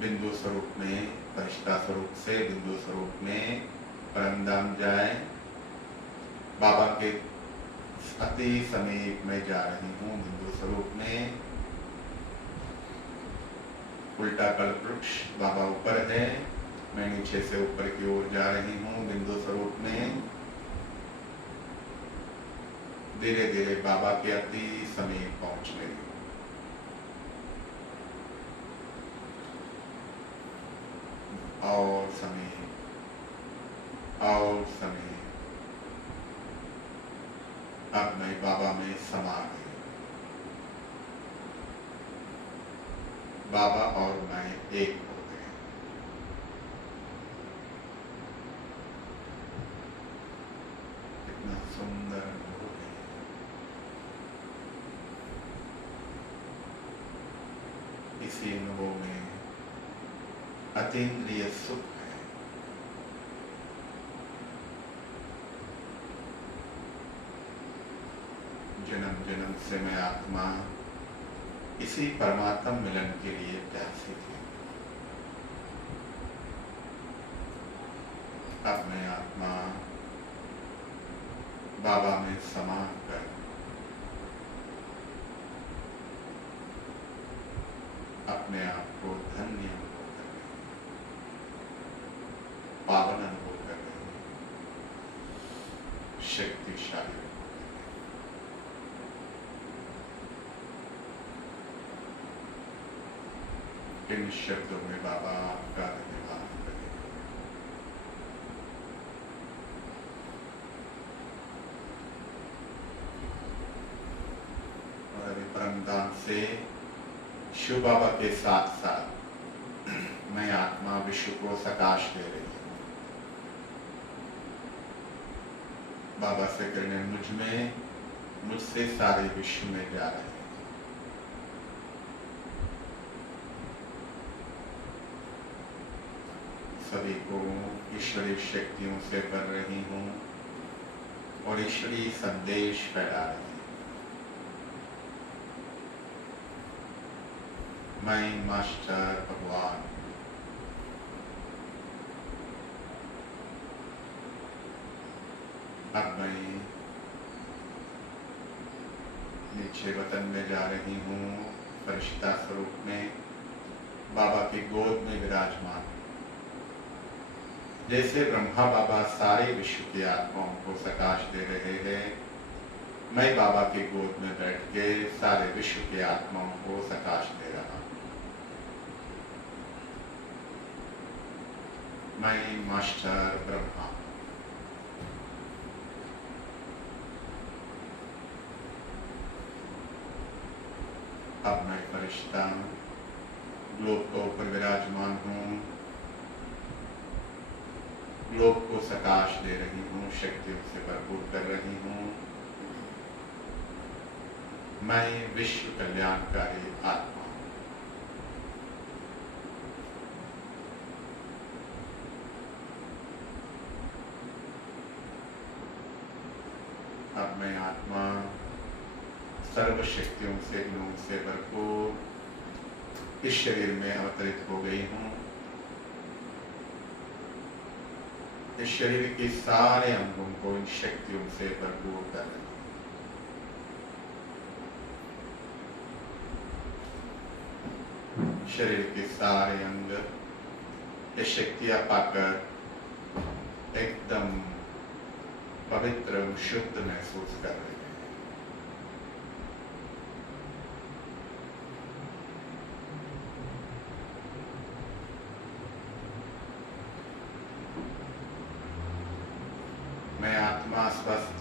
बिंदु स्वरूप में, फरिश्ता स्वरूप से बिंदु स्वरूप में परमधाम जाए, बाबा के अति समीप में जा रही हूँ। बिंदु स्वरूप में उल्टा कल्प वृक्ष, बाबा ऊपर है, मैं नीचे से ऊपर की ओर जा रही हूँ। बिंदु स्वरूप में धीरे धीरे बाबा के अति समीप पहुंच गई। और समीप, और समीप, अब मैं बाबा में समा गई। बाबा और मैं एक हो गए। कितना सुंदर अनुभव है। इसी अनुभव में अतीन्द्रिय सुख है। जन्म जन्म से मैं आत्मा इसी परमात्म मिलन के लिए प्यासी थी। अब मैं आत्मा बाबा में समा कर अपने आप को धन्य अनुभव कर रही हूं, पावन अनुभव कर रही हूं, शक्तिशाली अनुभव कर रही हूं। इन शब्दों में बाबा आपका धन्यवाद करें। और अभी परमधाम से शिव बाबा के साथ साथ मैं आत्मा विश्व को सकाश दे रही हूँ। बाबा से कहने मुझ में, मुझसे सारे विश्व में जा रहे हैं। सभी को ईश्वरीय शक्तियों से भर रही हूँ और ईश्वरीय संदेश फैला रही हूँ। मैं मास्टर भगवान अब मैं नीचे वतन में जा रही हूँ, फरिश्ता स्वरूप में बाबा की गोद में विराजमान। जैसे ब्रह्मा बाबा सारे विश्व की आत्माओं को सकाश दे रहे हैं, मैं बाबा की गोद में बैठ के सारे विश्व की आत्माओं को सकाश दे रहा हूँ। मैं मास्टर ब्रह्मा। अब मैं फरिश्ता ग्लोब के ऊपर विराजमान हूँ। लोक को सकाश दे रही हूँ, शक्तियों से भरपूर कर रही हूँ। मैं विश्व कल्याणकारी आत्मा हूँ। अब मैं आत्मा सर्व शक्तियों से, गुणों से भरपूर इस शरीर में अवतरित हो गई हूँ। इस शरीर के सारे अंगों को इन शक्तियों से भरपूर कर रही हूँ। शरीर के सारे अंग ये शक्तियां पाकर एकदम पवित्र शुद्ध महसूस कर रहे हैं। मैं आत्मा स्वस्थ,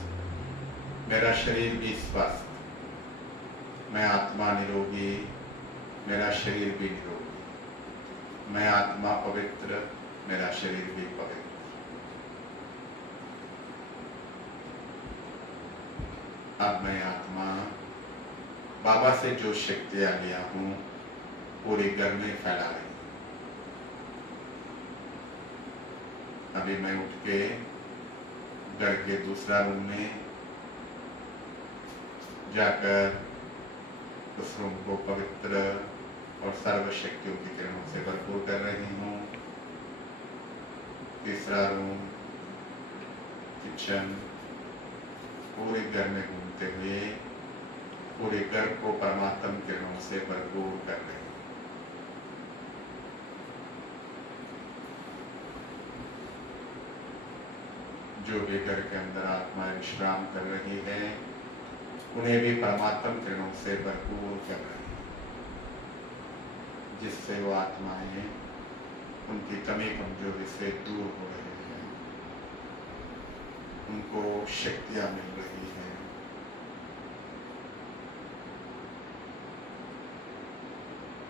मेरा शरीर भी स्वस्थ। मैं आत्मा निरोगी, मेरा शरीर भी निरोगी। मैं आत्मा पवित्र, मेरा शरीर भी पवित्र। अब मैं आत्मा बाबा से जो शक्तियां लिया हूं पूरे घर में फैला रही हूं। अभी मैं उठ के घर के दूसरा रूम में जाकर उस रूम को पवित्र और सर्व शक्तियों की किरणों से भरपूर कर रही हूँ। तीसरा रूम, किचन, पूरे घर में घूमते हुए पूरे घर को परमात्म किरणों से भरपूर कर रही हूँ। जो भी घर के अंदर आत्मा विश्राम कर रही है उन्हें भी परमात्म किरणों से भरपूर कर रही है, जिससे वो आत्माएं उनकी कमी कमजोरी से दूर हो रही हैं, उनको शक्तियां मिल रही हैं।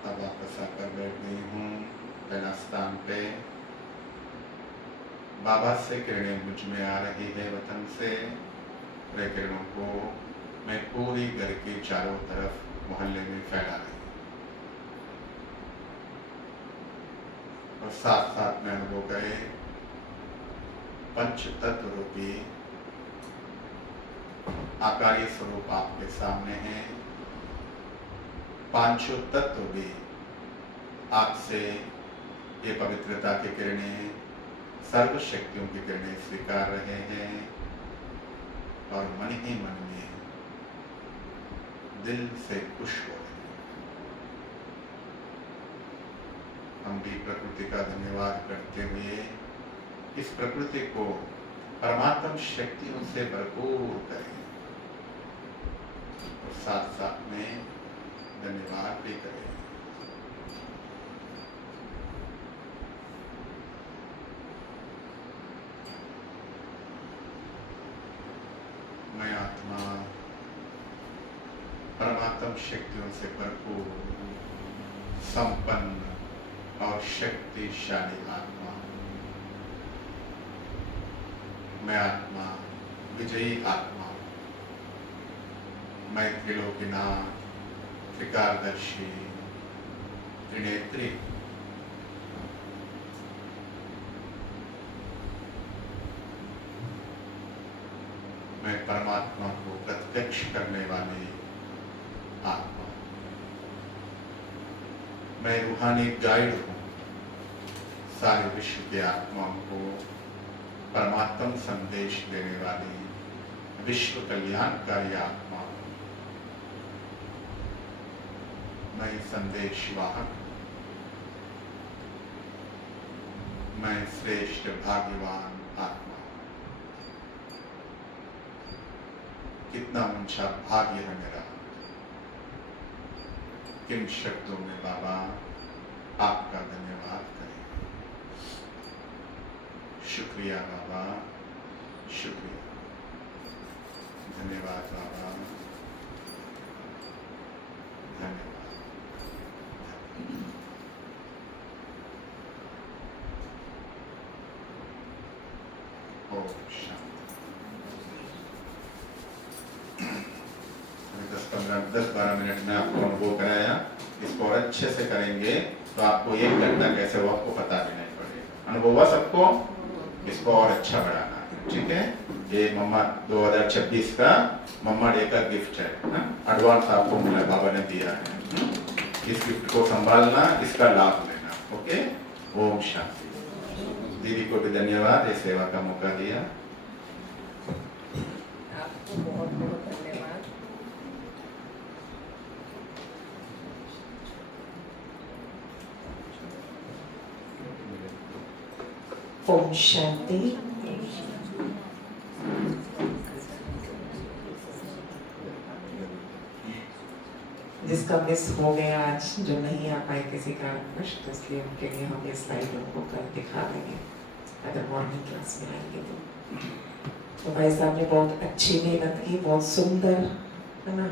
अब वापस आकर बैठ गई हूँ पहला स्थान पे। बाबा से किरणें मुझ में आ रही है वतन से। वे किरणों को मैं पूरी घर के चारों तरफ मोहल्ले में फैला रही हूँ और साथ साथ में अनुभव गए पंच तत्व रूपी आकारीय स्वरूप आपके सामने है। पांचों तत्व भी आपसे ये पवित्रता की किरणें, सर्व शक्तियों की किरणें स्वीकार रहे हैं और मन ही मन में दिल से खुश हो रहे हैं। हम भी प्रकृति का धन्यवाद करते हुए इस प्रकृति को परमात्म शक्तियों से भरपूर करें और साथ साथ में धन्यवाद भी करें। मैं आत्मा परमात्म शक्तियों से भरपूर संपन्न और शक्तिशाली आत्मा। मैं आत्मा विजयी आत्मा। मैं त्रिलोकीनाथ, त्रिकालदर्शी, त्रिनेत्री। मैं परमात्मा को प्रत्यक्ष करने वाली आत्मा। मैं रूहानी गाइड हूँ सारे विश्व के आत्माओं को परमात्म संदेश देने वाली विश्व कल्याणकारी आत्मा हूँ। मैं संदेश वाहक हूँ। मैं श्रेष्ठ भाग्यवान आत्मा। कितना ऊंचा भाग्य है मेरा। किन शब्दों में बाबा आपका धन्यवाद करें। शुक्रिया बाबा, शुक्रिया। धन्यवाद बाबा, धन्यवाद। शांति। 10-12 मिनट में आपको अनुभव कराया। इसको और अच्छे से करेंगे तो आपको 1 घंटा कैसे हो आपको पता भी नहीं पड़ेगा। अनुभव हुआ सबको? इसको और अच्छा बढ़ाना है, ठीक है। ये मम्मा 2026 का मम्मा डे का गिफ्ट है, एडवांस आपको मिला, बाबा ने दिया है। इस गिफ्ट को संभालना, इसका लाभ लेना। ओके, ओम शांति। दीदी को भी धन्यवाद, ये सेवा का मौका दिया। आपको बहुत बहुत धन्यवाद। ओम शांति। जिसका मिस हो गया आज, जो नहीं आ पाए किसी कारणवश, तो इसलिए उनके लिए हम ये स्लाइड उनको कल दिखा देंगे अगर मॉर्निंग क्लास में आएंगे तो भाई साहब ने बहुत अच्छी मेहनत की, बहुत सुंदर, है ना।